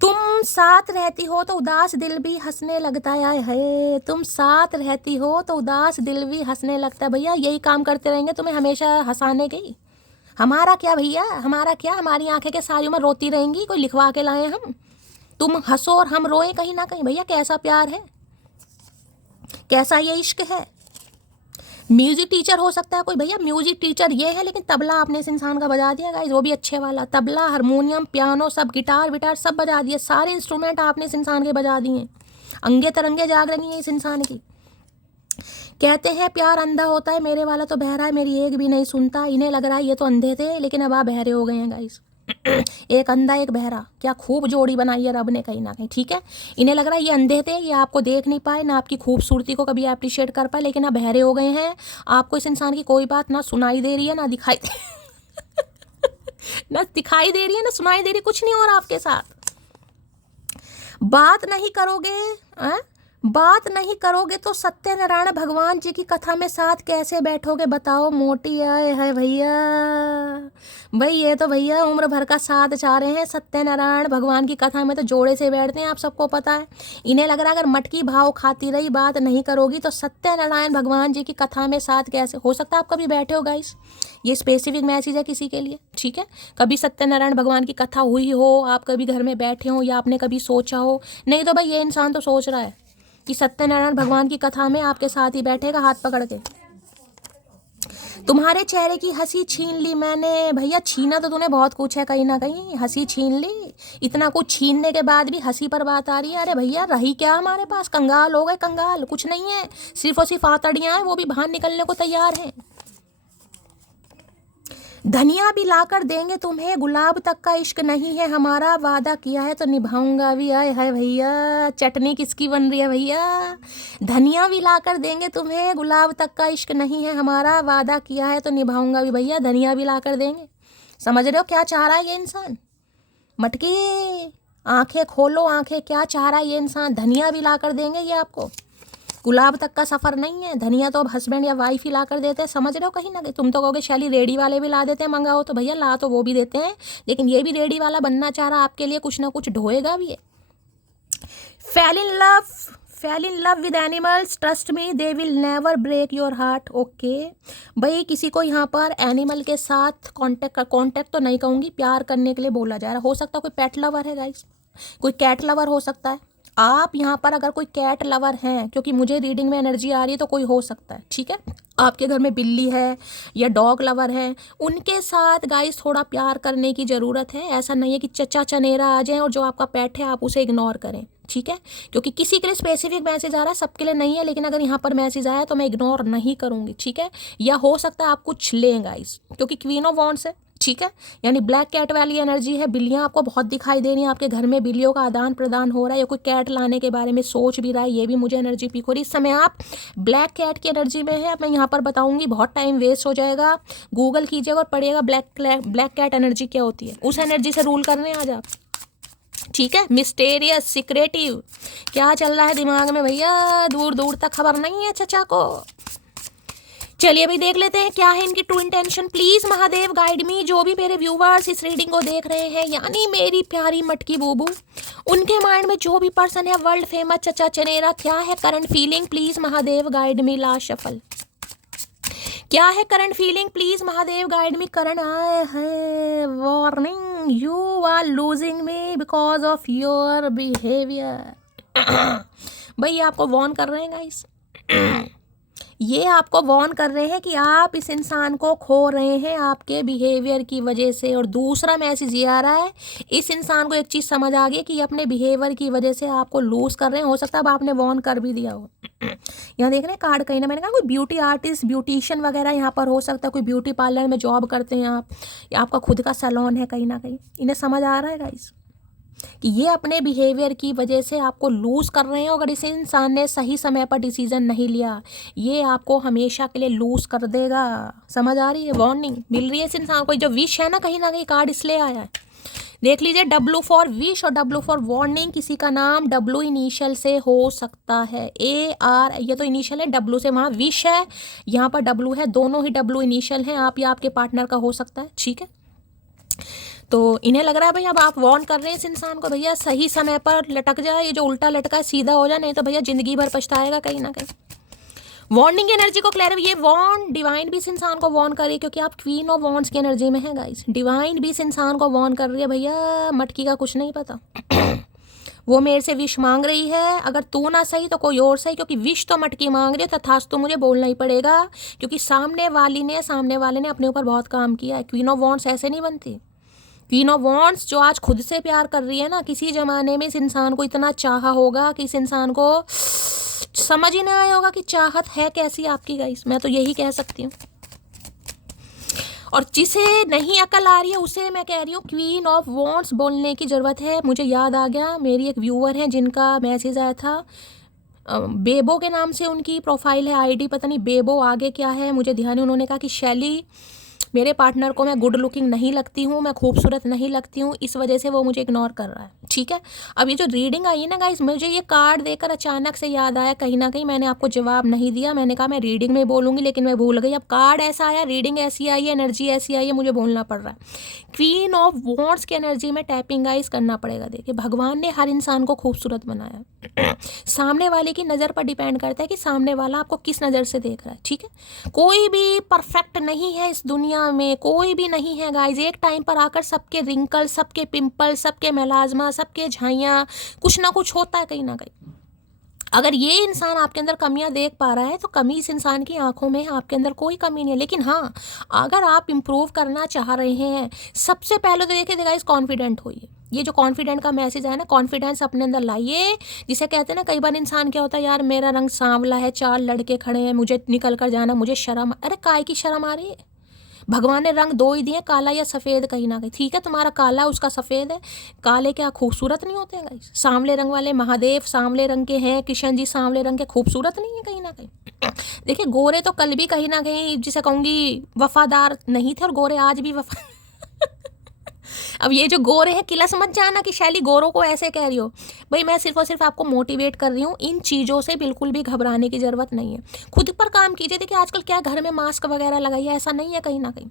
तुम साथ रहती हो तो उदास दिल भी हंसने लगता है, तुम साथ रहती हो तो उदास दिल भी हंसने लगता है। भैया यही काम करते रहेंगे तुम्हें हमेशा हंसाने के। हमारा क्या भैया, हमारा क्या, हमारी आंखें के सारी उम्र रोती रहेंगी? कोई लिखवा के लाए हम? तुम हंसो और हम रोएं कहीं ना कहीं। भैया कैसा प्यार है, कैसा ये इश्क है। म्यूजिक टीचर हो सकता है कोई, भैया म्यूजिक टीचर ये है, लेकिन तबला आपने इस इंसान का बजा दिया गाइस, वो भी अच्छे वाला। तबला, हारमोनियम, पियानो, सब गिटार विटार सब बजा दिए, सारे इंस्ट्रूमेंट आपने इस इंसान के बजा दिए। अंगे तरंगे जाग रही है इस इंसान की। कहते हैं प्यार अंधा होता है, मेरे वाला तो बहरा है, मेरी एक भी नहीं सुनता। इन्हें लग रहा है ये तो अंधे थे लेकिन अब आप बहरे हो गए हैं गाइस। एक अंधा एक बहरा, क्या खूब जोड़ी बनाई है रब ने कहीं ना कहीं, ठीक है। इन्हें लग रहा है ये अंधे थे, ये आपको देख नहीं पाए, ना आपकी खूबसूरती को कभी अप्रिशिएट कर पाए, लेकिन अब बहरे हो गए हैं। आपको इस इंसान की कोई बात ना सुनाई दे रही है ना दिखाई ना दिखाई दे रही है ना सुनाई दे रही, कुछ नहीं हो रहा आपके साथ। बात नहीं करोगे बात नहीं करोगे तो सत्यनारायण भगवान जी की कथा में साथ कैसे बैठोगे बताओ? मोटी आए है भैया, भाई ये तो भैया उम्र भर का साथ चाह रहे हैं। सत्यनारायण भगवान की कथा में तो जोड़े से बैठते हैं, आप सबको पता है। इन्हें लग रहा है अगर मटकी भाव खाती रही बात नहीं करोगी तो सत्यनारायण भगवान जी की कथा में साथ कैसे हो सकता है? आप कभी बैठे हो गाइस? ये स्पेसिफिक मैसेज है किसी के लिए, ठीक है। कभी सत्यनारायण भगवान की कथा हुई हो, आप कभी घर में बैठे हो, या आपने कभी सोचा हो? नहीं तो भाई ये इंसान तो सोच रहा है कि सत्यनारायण भगवान की कथा में आपके साथ ही बैठेगा हाथ पकड़ के। तुम्हारे चेहरे की हंसी छीन ली मैंने। भैया छीना तो तूने बहुत कुछ है कहीं ना कहीं, हंसी छीन ली। इतना कुछ छीनने के बाद भी हंसी पर बात आ रही है। अरे भैया रही क्या हमारे पास? कंगाल हो गए, कंगाल कुछ नहीं है, सिर्फ और सिर्फ आतड़ियां हैं, वो भी बाहर निकलने को तैयार हैं। धनिया भी लाकर देंगे तुम्हें, गुलाब तक का इश्क नहीं है हमारा, वादा किया है तो निभाऊंगा भी। आए है भैया, चटनी किसकी बन रही है भैया? धनिया भी लाकर देंगे तुम्हें, गुलाब तक का इश्क नहीं है हमारा, वादा किया है तो निभाऊंगा भी। भैया धनिया भी लाकर देंगे। समझ रहे हो क्या चाह रहा है ये इंसान? मटकी आंखें खोलो, आंखें, क्या चाह रहा है ये इंसान? धनिया भी लाकर देंगे ये आपको, गुलाब तक का सफ़र नहीं है। धनिया तो अब हस्बैंड या वाइफ ही ला कर देते हैं, समझ रहे हो कहीं ना कहीं। तुम तो कहोगे शैली रेडी वाले भी ला देते हैं, मंगाओ तो भैया ला तो वो भी देते हैं, लेकिन ये भी रेडी वाला बनना चाह रहा आपके लिए, कुछ ना कुछ ढोएगा भी है। Fell in love with animals, trust me they will never break your heart. Okay भाई, किसी को यहाँ पर एनिमल के साथ कॉन्टेक्ट तो नहीं कहूँगी, प्यार करने के लिए बोला जा रहा। हो सकता है कोई पेट लवर है गाइस, कोई कैट लवर हो सकता है। आप यहाँ पर अगर कोई कैट लवर हैं, क्योंकि मुझे रीडिंग में एनर्जी आ रही है, तो कोई हो सकता है, ठीक है। आपके घर में बिल्ली है या डॉग लवर है, उनके साथ गाइस थोड़ा प्यार करने की ज़रूरत है। ऐसा नहीं है कि चचा चनेरा आ जाए और जो आपका पेट है आप उसे इग्नोर करें, ठीक है। क्योंकि किसी के लिए स्पेसिफिक मैसेज आ रहा है, सबके लिए नहीं है, लेकिन अगर यहाँ पर मैसेज आया तो मैं इग्नोर नहीं करूँगी, ठीक है। या हो सकता है आप कुछ लें गाइस, क्योंकि क्वीन ऑफ वॉन्ड्स है, ठीक है। यानी ब्लैक कैट वाली एनर्जी है। बिल्लियाँ आपको बहुत दिखाई दे रही हैं, आपके घर में बिल्लियों का आदान प्रदान हो रहा है, या कोई कैट लाने के बारे में सोच भी रहा है, ये भी मुझे एनर्जी पिक हो रही है। इस समय आप ब्लैक कैट की एनर्जी में है। मैं यहाँ पर बताऊंगी, बहुत टाइम वेस्ट हो जाएगा। गूगल कीजिएगा और पढ़िएगा ब्लैक कैट एनर्जी क्या होती है, उस एनर्जी से रूल करने आज आप, ठीक है। मिस्टेरियस, सिक्रेटिव, क्या चल रहा है दिमाग में भैया, दूर दूर तक खबर नहीं है चचा को। चलिए अभी देख लेते हैं क्या है इनकी true intention. Please Mahadev guide me. जो भी मेरे व्यूवर्स इस रीडिंग को देख रहे हैं, यानी मेरी प्यारी मटकी बूबू, उनके माइंड में जो भी पर्सन है वर्ल्ड फेमस चचा चनेरा, क्या है current feeling? Please Mahadev guide me. Last shuffle, क्या है current feeling? Please Mahadev guide me. Current आए है warning, you are losing me because of your behaviour. भाई आपको वार्न कर रहे हैं गाइस, ये आपको वार्न कर रहे हैं कि आप इस इंसान को खो रहे हैं आपके बिहेवियर की वजह से। और दूसरा मैसेज ये आ रहा है, इस इंसान को एक चीज़ समझ आ गई कि ये अपने बिहेवियर की वजह से आपको लूज कर रहे हैं। हो सकता है अब आपने वार्न कर भी दिया हो। यहाँ देख रहे हैं कार्ड कहीं ना, मैंने कहा कोई ब्यूटी आर्टिस्ट, ब्यूटिशियन वगैरह यहाँ पर हो सकता है, कोई ब्यूटी पार्लर में जॉब करते हैं आप, या आपका खुद का सैलून है कहीं ना कहीं। इन्हें समझ आ रहा है गाइस कि ये अपने बिहेवियर की वजह से आपको लूज कर रहे हैं। अगर इस इंसान ने सही समय पर डिसीजन नहीं लिया, ये आपको हमेशा के लिए लूज कर देगा। समझ आ रही है? वार्निंग मिल रही है इस इंसान को। जो विश है ना, कहीं ना कहीं कार्ड इसलिए आया है, देख लीजिए, W फॉर विश और W फॉर वार्निंग। किसी का नाम W इनिशियल से हो सकता है, AR, ये तो इनिशियल है, W से वहाँ विश है, यहाँ पर W है, दोनों ही W इनिशियल हैं, आप या आपके पार्टनर का हो सकता है। ठीक है, तो इन्हें लग रहा है भाई अब आप वार्न कर रहे हैं इस इंसान को, भैया सही समय पर लटक जाए, ये जो उल्टा लटका है सीधा हो जाए, नहीं तो भैया जिंदगी भर पछताएगा कहीं ना कहीं। वार्निंग एनर्जी को क्लियर, ये वॉर्न डिवाइन भी इस इंसान को वॉर्न कर रही है, क्योंकि आप क्वीन ऑफ वॉन्ड्स की एनर्जी में है गाइस। डिवाइन भी इस इंसान को वॉर्न कर रही है, भैया मटकी का कुछ नहीं पता। वो मेरे से विश मांग रही है, अगर तू ना सही तो कोई और सही, क्योंकि विश तो मटकी मांग रही है, तथास्तु मुझे बोलना ही पड़ेगा, क्योंकि सामने वाले ने अपने ऊपर बहुत काम किया है। क्वीन ऑफ वॉन्ड्स ऐसे नहीं बनती। क्वीन ऑफ वॉन्ड्स जो आज खुद से प्यार कर रही है ना, किसी ज़माने में इस इंसान को इतना चाहा होगा कि इस इंसान को समझ ही नहीं आया होगा कि चाहत है कैसी आपकी गाइस। मैं तो यही कह सकती हूँ। और जिसे नहीं अकल आ रही है उसे मैं कह रही हूँ क्वीन ऑफ वॉन्ड्स बोलने की ज़रूरत है। मुझे याद आ गया, मेरी एक व्यूअर है जिनका मैसेज आया था, बेबो के नाम से उनकी प्रोफाइल है, आईडी पता नहीं बेबो आगे क्या है मुझे ध्यान नहीं। उन्होंने कहा कि शैली, मेरे पार्टनर को मैं गुड लुकिंग नहीं लगती हूँ, मैं खूबसूरत नहीं लगती हूँ, इस वजह से वो मुझे इग्नोर कर रहा है। ठीक है, अब ये जो रीडिंग आई है ना गाइस, मुझे ये कार्ड देकर अचानक से याद आया, कहीं ना कहीं मैंने आपको जवाब नहीं दिया। मैंने कहा मैं रीडिंग में बोलूँगी, लेकिन मैं भूल गई। अब कार्ड ऐसा आया, रीडिंग ऐसी आई है, एनर्जी ऐसी आई है, मुझे बोलना पड़ रहा है। क्वीन ऑफ वॉन्ड्स की एनर्जी में टैपिंग गाइस करना पड़ेगा। देखिए, भगवान ने हर इंसान को खूबसूरत बनाया। सामने वाले की नज़र पर डिपेंड करता है कि सामने वाला आपको किस नज़र से देख रहा है। ठीक है, कोई भी परफेक्ट नहीं है इस दुनिया में, कोई भी नहीं है गाइज। एक टाइम पर आकर सबके रिंकल, सबके पिंपल, सबके मेलाजमा, सबके झाइयाँ, कुछ ना कुछ होता है कहीं ना कहीं। अगर ये इंसान आपके अंदर कमियां देख पा रहा है तो कमी इस इंसान की आंखों में है, आपके अंदर कोई कमी नहीं है। लेकिन हाँ, अगर आप इम्प्रूव करना चाह रहे हैं, सबसे पहले तो देखिए गाइस, कॉन्फिडेंट होइए। ये जो कॉन्फिडेंट का मैसेज है ना, कॉन्फिडेंस अपने अंदर लाइए। जिसे कहते हैं ना, कई बार इंसान क्या होता है, यार मेरा रंग सांवला है, 4 लड़के खड़े हैं, मुझे निकल कर जाना, मुझे शर्म। अरे काय की शर्म आ रही है? भगवान ने रंग 2 ही दिए, काला या सफ़ेद कहीं ना कहीं। ठीक है, तुम्हारा काला, उसका सफ़ेद है। काले क्या खूबसूरत नहीं होते हैं गाइस? सांवले रंग वाले महादेव सांवले रंग के हैं, कृष्ण जी सांवले रंग के, खूबसूरत नहीं है कहीं ना कहीं? देखिए, गोरे तो कल भी कहीं ना कहीं, जिसे कहूँगी, वफादार नहीं थे, और गोरे आज भी वफा अब ये जो गोरे हैं, किलस मत जाना कि शैली गोरों को ऐसे कह रही हो। भाई मैं सिर्फ और सिर्फ आपको मोटिवेट कर रही हूँ, इन चीज़ों से बिल्कुल भी घबराने की ज़रूरत नहीं है। खुद पर काम कीजिए। देखिए आजकल क्या घर में मास्क वगैरह लगाइए, ऐसा नहीं है कहीं ना कहीं।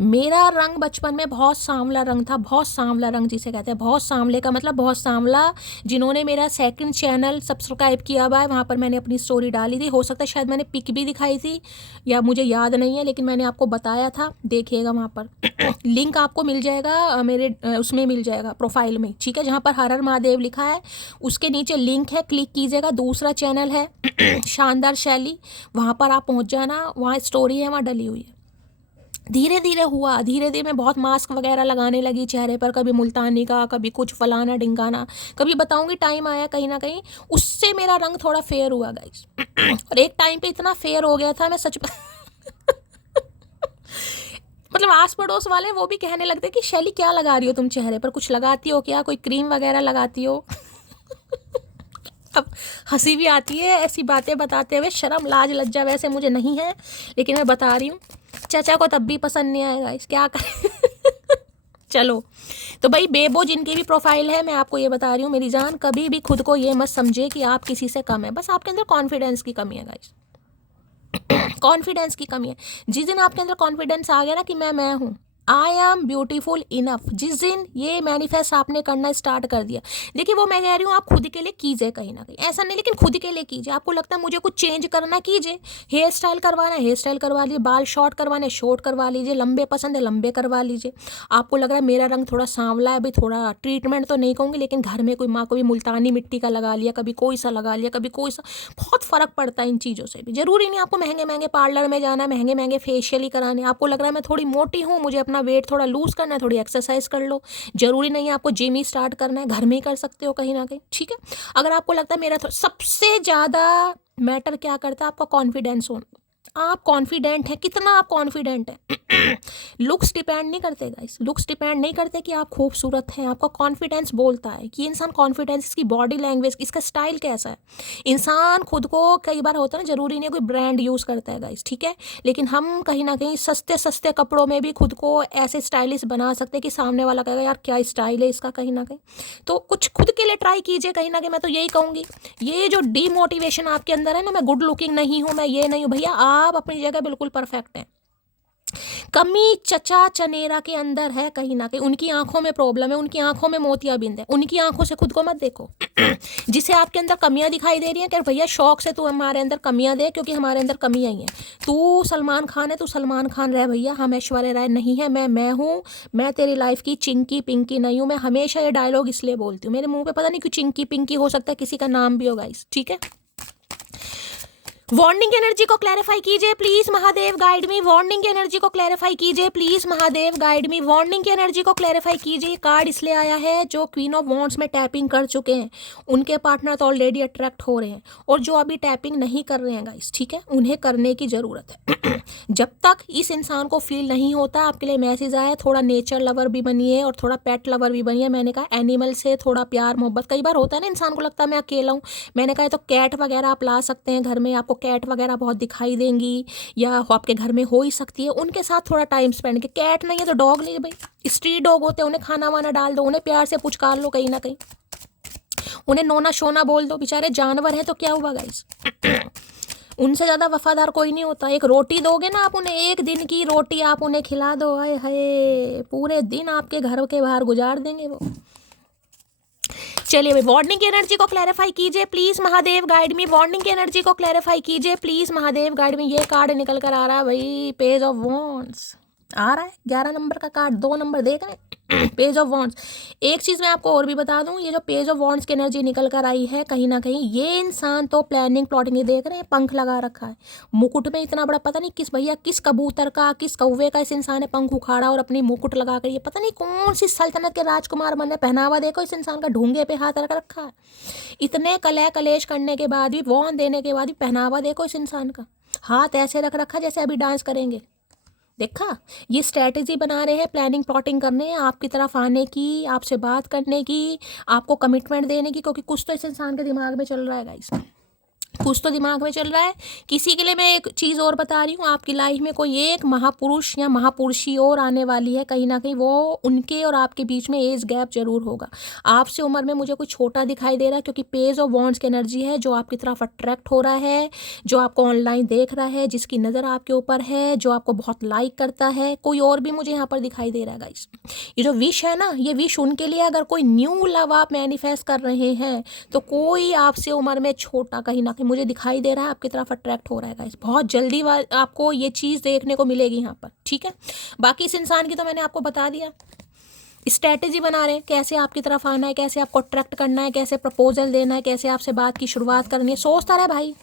मेरा रंग बचपन में बहुत सांवला रंग था, बहुत सांवला रंग जिसे कहते हैं, बहुत सांवले का मतलब बहुत सांवला। जिन्होंने मेरा सेकंड चैनल सब्सक्राइब किया हुआ है, वहाँ पर मैंने अपनी स्टोरी डाली थी, हो सकता है शायद मैंने पिक भी दिखाई थी या मुझे याद नहीं है, लेकिन मैंने आपको बताया था, देखिएगा वहाँ पर लिंक आपको मिल जाएगा, मेरे उसमें मिल जाएगा प्रोफाइल में। ठीक है, जहाँ पर हर हर महादेव लिखा है उसके नीचे लिंक है, क्लिक कीजिएगा। दूसरा चैनल है शानदार शैली, वहाँ पर आप पहुँच जाना, वहाँ स्टोरी है, वहाँ डली हुई है। धीरे धीरे हुआ, धीरे धीरे मैं बहुत मास्क वगैरह लगाने लगी चेहरे पर, कभी मुल्तानी का, कभी कुछ फलाना ढिंगाना, कभी बताऊंगी, टाइम आया कहीं ना कहीं उससे मेरा रंग थोड़ा फेयर हुआ गाइस। और एक टाइम पे इतना फेयर हो गया था, मैं सच मतलब आस पड़ोस वाले वो भी कहने लगते कि शैली क्या लगा रही हो तुम चेहरे पर, कुछ लगाती हो क्या, कोई क्रीम वगैरह लगाती हो? अब हंसी भी आती है ऐसी बातें बताते हुए, शर्म लाज लज्जा वैसे मुझे नहीं है, लेकिन मैं बता रही हूँ। चाचा को तब भी पसंद नहीं आएगा, इस क्या करें। चलो, तो भाई बेबो जिनकी भी प्रोफाइल है, मैं आपको ये बता रही हूँ मेरी जान, कभी भी खुद को ये मत समझे कि आप किसी से कम है। बस आपके अंदर कॉन्फिडेंस की कमी है गाइस। कॉन्फिडेंस की कमी है। जिस दिन आपके अंदर कॉन्फिडेंस आ गया ना कि मैं हूँ, आई एम ब्यूटीफुल इनफ, जिस दिन ये मैनिफेस्ट आपने करना स्टार्ट कर दिया, देखिए वो मैं कह रही हूँ आप खुद के लिए कीजिए कहीं ना कहीं, ऐसा नहीं, लेकिन खुद के लिए कीजिए। आपको लगता है मुझे कुछ चेंज करना, कीजिए। हेयर स्टाइल करवाना है हेयर स्टाइल करवा लीजिए, बाल शॉर्ट करवाने शॉर्ट करवा लीजिए, लंबे पसंद है लंबे करवा लीजिए। आपको लग रहा है मेरा रंग थोड़ा सांवला है, भाई थोड़ा ट्रीटमेंट तो नहीं कहूँगी, लेकिन घर में कोई माँ को भी मुल्तानी मिट्टी का लगा लिया, कभी कोई सा लगा लिया, कभी कोई सा, बहुत फ़र्क पड़ता है इन चीज़ों से भी। ज़रूरी नहीं आपको महंगे महंगे पार्लर में जाना, महंगे महंगे फेशियल ही कराने। आपको लग रहा है मैं थोड़ी मोटी हूँ, मुझे अपना वेट थोड़ा लूज करना है, थोड़ी एक्सरसाइज कर लो। जरूरी नहीं है आपको जिम ही स्टार्ट करना है, घर में ही कर सकते हो कहीं ना कहीं। ठीक है, अगर आपको लगता है मेरा सबसे ज़्यादा मैटर क्या करता है, आपका कॉन्फिडेंस होना। आप कॉन्फिडेंट हैं, कितना आप कॉन्फिडेंट हैं। लुक्स डिपेंड नहीं करते गाइस, लुक्स डिपेंड नहीं करते कि आप खूबसूरत हैं, आपका कॉन्फिडेंस बोलता है कि इंसान कॉन्फिडेंस, इसकी बॉडी लैंग्वेज, इसका स्टाइल कैसा है। इंसान खुद को, कई बार होता है ना, जरूरी नहीं कोई ब्रांड यूज़ करता है गाइस, ठीक है, लेकिन हम कहीं ना कहीं सस्ते सस्ते कपड़ों में भी खुद को ऐसे स्टाइलिश बना सकते हैं कि सामने वाला कहेगा यार क्या स्टाइल है इसका, कहीं ना कहीं। तो कुछ खुद के लिए ट्राई कीजिए, कहीं ना कहीं मैं तो यही कहूँगी। ये जो डीमोटिवेशन आपके अंदर है ना, मैं गुड लुकिंग नहीं हूँ, मैं ये नहीं हूँ, भैया आप अपनी जगह बिल्कुल परफेक्ट हैं। कमी चचा चनेरा के अंदर है कहीं ना कहीं, उनकी आंखों में प्रॉब्लम है, उनकी आंखों में मोतियाबिंद है, उनकी आंखों से खुद को मत देखो। जिसे आपके अंदर कमियां दिखाई दे रही हैं, कि भैया शौक से तू हमारे अंदर कमियां दे, क्योंकि हमारे अंदर कमियां ही हैं। तू सलमान खान है, तू सलमान खान रह भैया, हम ऐश्वर्या राय नहीं है। मैं हूँ, मैं तेरी लाइफ की चिंकी पिंकी नहीं हूँ। मैं हमेशा ये डायलॉग इसलिए बोलती हूँ, मेरे मुंह पे पता नहीं क्यों चिंकी पिंकी हो सकता है किसी का नाम भी होगा इस, ठीक है। वार्निंग एनर्जी को क्लैरिफाई कीजिए please Mahadev, guide me. Warning energy को क्लैरिफाई कीजिए please Mahadev, guide me. Warning की एनर्जी को क्लैरिफाई कीजिए। कार्ड इसलिए आया है, जो क्वीन ऑफ वॉन्ड्स में टैपिंग कर चुके हैं उनके पार्टनर तो ऑलरेडी अट्रैक्ट हो रहे हैं, और जो अभी टैपिंग नहीं कर रहे हैं गाइस, ठीक है, उन्हें करने की ज़रूरत है। जब तक इस इंसान को फील नहीं होता, आपके लिए मैसेज आया, थोड़ा नेचर लवर भी बनिए और थोड़ा पेट लवर भी बनिए। मैंने कहा एनिमल से थोड़ा प्यार मोहब्बत, कई बार होता है ना, इंसान को लगता है मैं अकेला हूँ। मैंने कहा तो कैट वगैरह आप ला सकते हैं घर में, आपको कैट वगैरह बहुत दिखाई देंगी, या आपके घर में हो ही सकती है। उनके साथ थोड़ा टाइम स्पेंड के, कैट नहीं है तो डॉग नहीं है भाई, स्ट्रीट डॉग होते हैं, उन्हें खाना वाना डाल दो, उन्हें प्यार से पुचकार लो, कहीं ना कहीं उन्हें नोना शोना बोल दो, बेचारे जानवर हैं तो क्या हुआ गाइस। उनसे ज़्यादा वफादार कोई नहीं होता। एक रोटी दोगे ना आप उन्हें, एक दिन की रोटी आप उन्हें खिला दो, हाय हाय पूरे दिन आपके घर के बाहर गुजार देंगे वो। चलिए भाई, वार्निंग की एनर्जी को क्लैरिफाई कीजिए please Mahadev, guide me. Warning की एनर्जी को क्लैरिफाई कीजिए प्लीज महादेव, गाइड मी। ये कार्ड निकल कर आ रहा है भाई, पेज ऑफ वॉन्ड्स आ रहा है, 11 नंबर का कार्ड, 2 नंबर देख रहे हैं। Page of wands. एक चीज़ मैं आपको और भी बता दूं, ये जो पेज ऑफ वॉन्ड्स की एनर्जी निकल कर आई है, कहीं ना कहीं ये इंसान तो प्लानिंग प्लॉटिंग, ये देख रहे हैं पंख लगा रखा है मुकुट में, इतना बड़ा पता नहीं किस भैया, किस कबूतर का, किस कौवे का इस इंसान ने पंख उखाड़ा और अपनी मुकुट लगा कर, ये पता नहीं कौन सी सल्तनत के राजकुमार बने। पहनावा देखो इस इंसान का, ढूंगे पे हाथ रख रखा है। इतने कलह कलेश करने के बाद भी, वॉन्ड देने के बाद भी, पहनावा देखो इस इंसान का, हाथ ऐसे रख रखा जैसे अभी डांस करेंगे। देखा, ये स्ट्रैटेजी बना रहे हैं, प्लानिंग प्लॉटिंग करने हैं आपकी तरफ आने की, आपसे बात करने की, आपको कमिटमेंट देने की, क्योंकि कुछ तो इस इंसान के दिमाग में चल रहा है गाइस, कुछ तो दिमाग में चल रहा है। किसी के लिए मैं एक चीज़ और बता रही हूँ, आपकी लाइफ में कोई एक महापुरुष या महापुरुषी और आने वाली है, कहीं ना कहीं वो, उनके और आपके बीच में एज गैप जरूर होगा। आपसे उम्र में मुझे कोई छोटा दिखाई दे रहा है, क्योंकि पेज ऑफ वॉन्ड्स की एनर्जी है, जो आपकी तरफ अट्रैक्ट हो रहा है, जो आपको ऑनलाइन देख रहा है, जिसकी नज़र आपके ऊपर है, जो आपको बहुत लाइक करता है, कोई और भी मुझे यहाँ पर दिखाई दे रहा है गाइस। ये जो विश है ना, ये विश उनके लिए, अगर कोई न्यू लव आप मैनिफेस्ट कर रहे हैं, तो कोई आपसे उम्र में छोटा कहीं ना कहीं मुझे दिखाई दे रहा है आपकी तरफ अट्रैक्ट हो रहा है गाइस। बहुत जल्दी आपको ये चीज़ देखने को मिलेगी यहाँ पर, ठीक है। बाकी इस इंसान की तो मैंने आपको बता दिया, स्ट्रैटेजी बना रहे हैं कैसे आपकी तरफ आना है, कैसे आपको अट्रैक्ट करना है, कैसे प्रपोजल देना है, कैसे आपसे बात की शुरुआत करनी है। सोचता रहे भाई,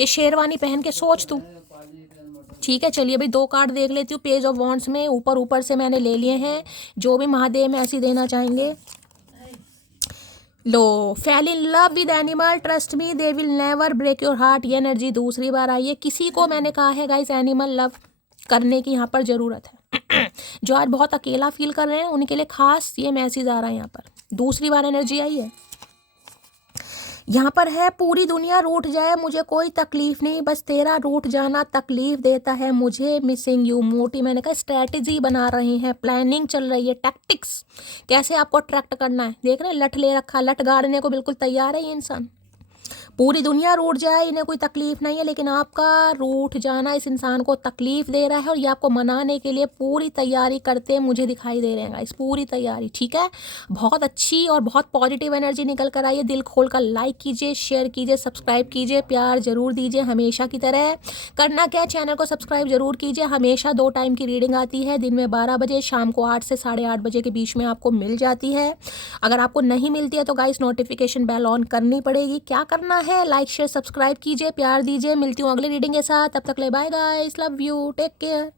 ये शेरवानी पहन के सोच तू, ठीक है। चलिए भाई, 2 कार्ड देख लेती हूँ पेज ऑफ वॉन्ड्स में, ऊपर ऊपर से मैंने ले लिए हैं, जो भी महादेव में ऐसी देना चाहेंगे। लो, fall in love with animal, trust me they will never break your heart. ये एनर्जी दूसरी बार आई है। किसी को मैंने कहा है गाइस एनिमल लव करने की यहाँ पर ज़रूरत है। जो आज बहुत अकेला फील कर रहे हैं उनके लिए खास ये मैसेज आ रहा है यहाँ पर, दूसरी बार एनर्जी आई है। यहाँ पर है, पूरी दुनिया रूठ जाए मुझे कोई तकलीफ नहीं, बस तेरा रूठ जाना तकलीफ देता है मुझे, मिसिंग यू मोटी। मैंने कहा स्ट्रैटेजी बना रहे हैं, प्लानिंग चल रही है, टैक्टिक्स, कैसे आपको अट्रैक्ट करना है। देख रहे हैं, लठ ले रखा, लठ गाड़ने को बिल्कुल तैयार है ये इंसान। पूरी दुनिया रूठ जाए, इन्हें कोई तकलीफ नहीं है, लेकिन आपका रूठ जाना इस इंसान को तकलीफ दे रहा है, और ये आपको मनाने के लिए पूरी तैयारी करते मुझे दिखाई दे रहे हैं गाइस, पूरी तैयारी, ठीक है। बहुत अच्छी और बहुत पॉजिटिव एनर्जी निकल कर आई है। दिल खोल कर लाइक कीजिए, शेयर कीजिए, सब्सक्राइब कीजिए, प्यार जरूर दीजिए हमेशा की तरह। करना क्या, चैनल को सब्सक्राइब जरूर कीजिए। हमेशा 2 टाइम की रीडिंग आती है, दिन में 12 बजे, शाम को 8 से 8:30 बजे के बीच में आपको मिल जाती है। अगर आपको नहीं मिलती है तो गाइस नोटिफिकेशन बेल ऑन करनी पड़ेगी। क्या करना है, लाइक शेयर सब्सक्राइब कीजिए, प्यार दीजिए। मिलती हूँ अगली रीडिंग के साथ, तब तक ले bye guys, love you, take care.